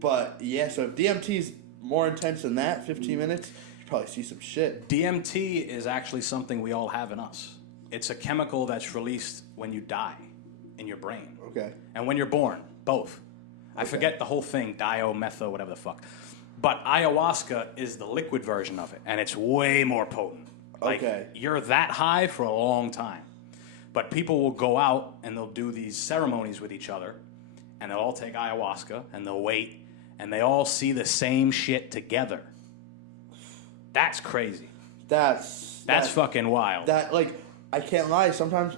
But yeah, so if DMT's more intense than that, 15 minutes. Probably see some shit. DMT is actually something we all have in us. It's a chemical that's released when you die in your brain. Okay. And when you're born, both. I forget the whole thing, metho, whatever the fuck. But ayahuasca is the liquid version of it, and it's way more potent. Like, you're that high for a long time. But people will go out and they'll do these ceremonies with each other, and they'll all take ayahuasca, and they'll wait, and they all see the same shit together. That's crazy. That's fucking wild. That, like, I can't lie. Sometimes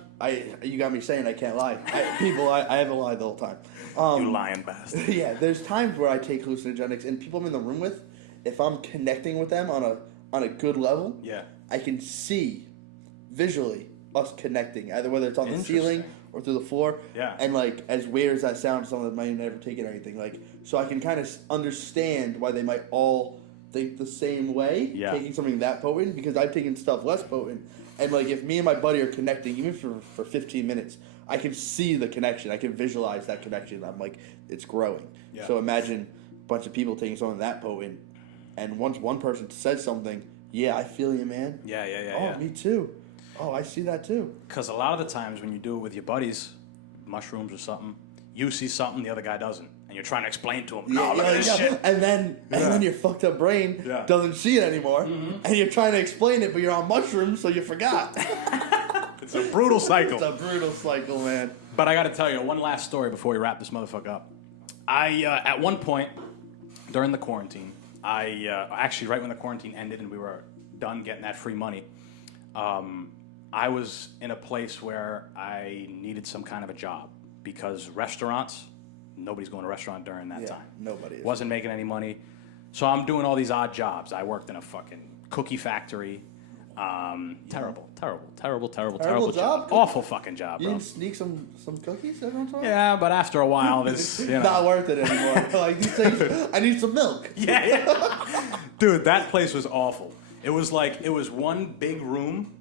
you got me saying I can't lie. I haven't lied the whole time. You lying bastard. Yeah, there's times where I take hallucinogenics and people I'm in the room with, if I'm connecting with them on on a good level, Yeah. I can see visually us connecting, either whether it's on the ceiling or through the floor. Yeah. And like, as weird as that sounds, someone that might have never taken anything, like, so I can kind of understand why they might all think the same way, taking something that potent, because I've taken stuff less potent. And like, if me and my buddy are connecting, even for 15 minutes, I can see the connection. I can visualize that connection. I'm like, it's growing. Yeah. So imagine a bunch of people taking something that potent, and once one person says something, yeah, I feel you, man. Yeah. Me too. Oh, I see that too. Because a lot of the times when you do it with your buddies, mushrooms or something, you see something the other guy doesn't, and you're trying to explain to him, look at this shit. And then your fucked up brain doesn't see it anymore, and you're trying to explain it, but you're on mushrooms, so you forgot. It's a brutal cycle. It's a brutal cycle, man. But I got to tell you one last story before we wrap this motherfucker up. I at one point during the quarantine, actually right when the quarantine ended and we were done getting that free money, I was in a place where I needed some kind of a job because restaurants, nobody's going to a restaurant during that time. Nobody is. Wasn't making any money. So I'm doing all these odd jobs. I worked in a fucking cookie factory. Terrible job. Awful fucking job, You bro. didn't sneak some cookies every once in a while? Yeah, but after a while, this, Not worth it anymore. Like, these things, I need some milk. Yeah. Dude, that place was awful. It was one big room,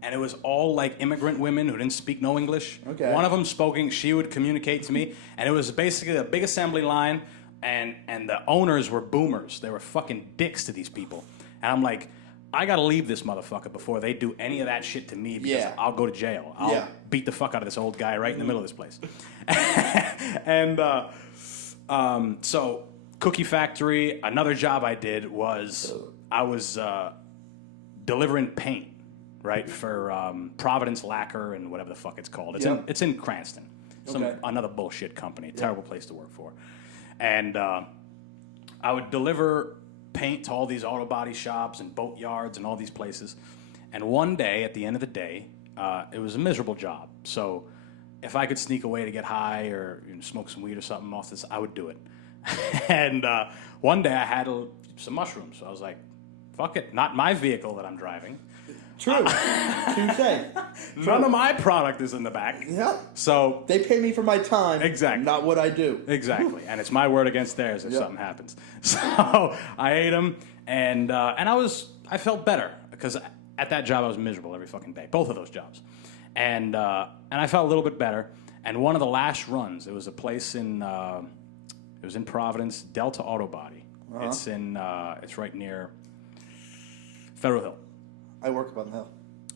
and it was all like immigrant women who didn't speak no English. Okay. One of them spoke, she would communicate to me, and it was basically a big assembly line, and the owners were boomers. They were fucking dicks to these people. And I'm like, I gotta leave this motherfucker before they do any of that shit to me because I'll go to jail. I'll beat the fuck out of this old guy right in the middle of this place. And so cookie factory. Another job I did was I was delivering paint, right, for Providence Lacquer and whatever the fuck it's called. It's in Cranston. Another bullshit company. Terrible place to work for. And I would deliver paint to all these auto body shops and boat yards and all these places. And one day, at the end of the day, it was a miserable job. So if I could sneak away to get high or smoke some weed or something off this, I would do it. And one day I had some mushrooms. So I was like, fuck it. Not my vehicle that I'm driving. True. Touché. None of my product is in the back. Yeah. So they pay me for my time. Exactly. Not what I do. Exactly. And it's my word against theirs if something happens. So I ate them, and I felt better because at that job I was miserable every fucking day. Both of those jobs, and I felt a little bit better. And one of the last runs, it was a place in Providence, Delta Auto Body. It's it's right near Federal Hill. I work up on the hill.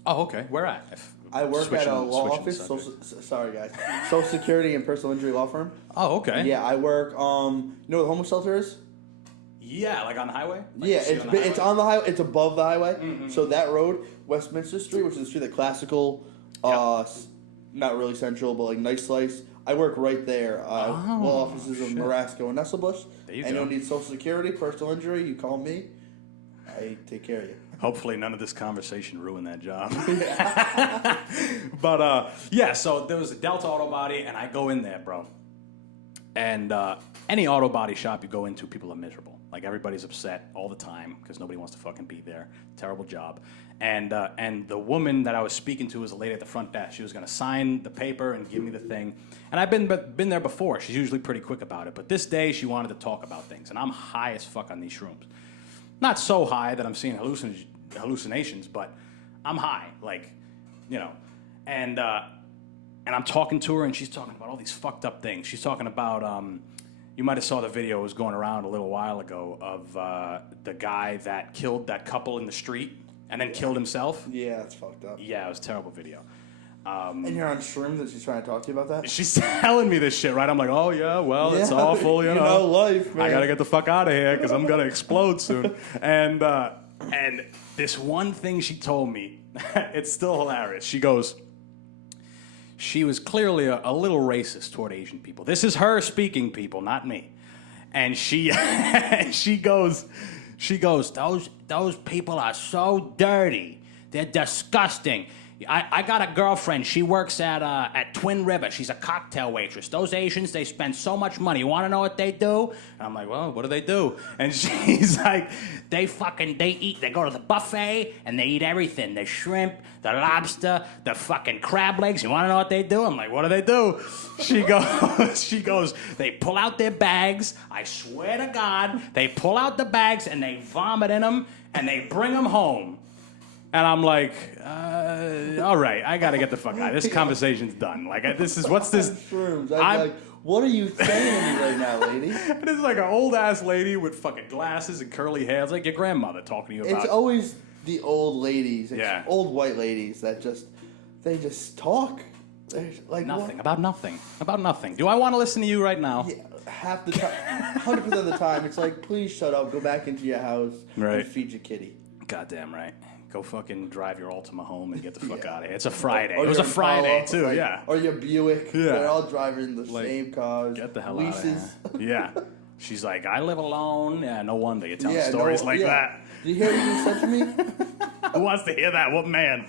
Oh, okay. Where at? I work at a law office. Sorry, guys. Social Security and personal injury law firm. Oh, okay. Yeah, I work. You know where the homeless shelter is? Yeah, like on the highway. It's on the highway. It's above the highway. Mm-hmm. So that road, Westminster Street, which is the street that classical, not really central, but like nice slice. I work right there. Law offices of Marasco and Nesselbush. And you'll need Social Security, personal injury. You call me. I take care of you. Hopefully none of this conversation ruined that job. But, so there was a Delta Auto Body, and I go in there, bro. And any auto body shop you go into, people are miserable. Like, everybody's upset all the time because nobody wants to fucking be there. Terrible job. And the woman that I was speaking to was a lady at the front desk. She was going to sign the paper and give me the thing. And I've been there before. She's usually pretty quick about it. But this day, she wanted to talk about things. And I'm high as fuck on these shrooms. Not so high that I'm seeing hallucinations, but I'm high, and I'm talking to her, and she's talking about all these fucked up things. She's talking about, you might have saw the video, it was going around a little while ago, of the guy that killed that couple in the street and then killed himself. Yeah, it's fucked up. Yeah, it was a terrible video. And you're on shrooms and she's trying to talk to you about that? She's telling me this shit, right? I'm like, oh, yeah, well, it's awful, you know. Life, man. I got to get the fuck out of here because I'm going to explode soon. And this one thing she told me, it's still hilarious. She goes, she was clearly a little racist toward Asian people. This is her speaking, people, not me. And she goes, those people are so dirty. They're disgusting. I got a girlfriend. She works at Twin River. She's a cocktail waitress. Those Asians, they spend so much money. You want to know what they do? And I'm like, well, what do they do? And she's like, they eat. They go to the buffet and they eat everything. The shrimp, the lobster, the fucking crab legs. You want to know what they do? I'm like, what do they do? She goes, they pull out their bags. I swear to God, they pull out the bags and they vomit in them and they bring them home. And I'm like, all right, I gotta get the fuck out. This conversation's done. Like, what's this? Shrooms. I'm like, what are you saying to me right now, lady? And it's like an old ass lady with fucking glasses and curly hair. It's like your grandmother talking to you about. It's always the old ladies, old white ladies that they just talk. They're like nothing what? about nothing. Do I want to listen to you right now? Yeah, half the time, 100% of the time, it's like, please shut up, go back into your house, and feed your kitty. Goddamn right. Go fucking drive your Altima home and get the fuck out of here. It's a Friday. Or it was a Friday, too, Or your Buick. Yeah. They're all driving the same cars. Get the hell out of here. Yeah. She's like, I live alone. Yeah, no wonder you're telling stories like that. Do you hear what you said to me? Who wants to hear that? What man?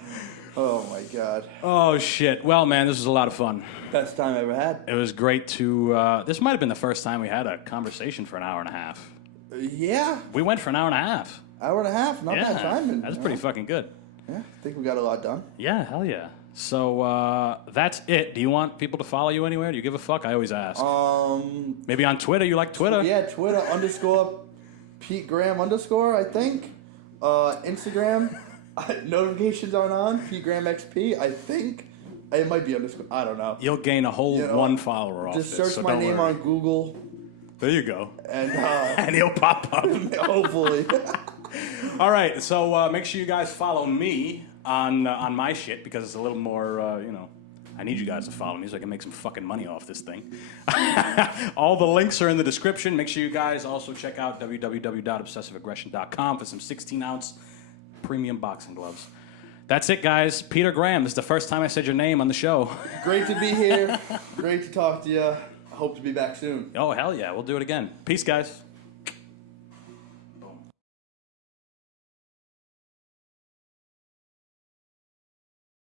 Oh, my God. Oh, shit. Well, man, this was a lot of fun. Best time I ever had. It was great to... this might have been the first time we had a conversation for an hour and a half. Yeah. We went for an hour and a half. Hour and a half, not bad time. That's pretty fucking good. Yeah, I think we got a lot done. Yeah, hell yeah. So that's it. Do you want people to follow you anywhere? Do you give a fuck? I always ask. Maybe on Twitter. You like Twitter? Yeah, Twitter _ Pete Graham _ I think. Instagram. Notifications aren't on. Pete Graham XP. I think. It might be _ I don't know. You'll gain a whole one follower off this. Just search my name on Google. There you go. And and he'll pop up. Hopefully. All right, so make sure you guys follow me on my shit because it's a little more, I need you guys to follow me so I can make some fucking money off this thing. All the links are in the description. Make sure you guys also check out www.obsessiveaggression.com for some 16-ounce premium boxing gloves. That's it, guys. Peter Graham. This is the first time I said your name on the show. Great to be here. Great to talk to you. Hope to be back soon. Oh, hell yeah. We'll do it again. Peace, guys.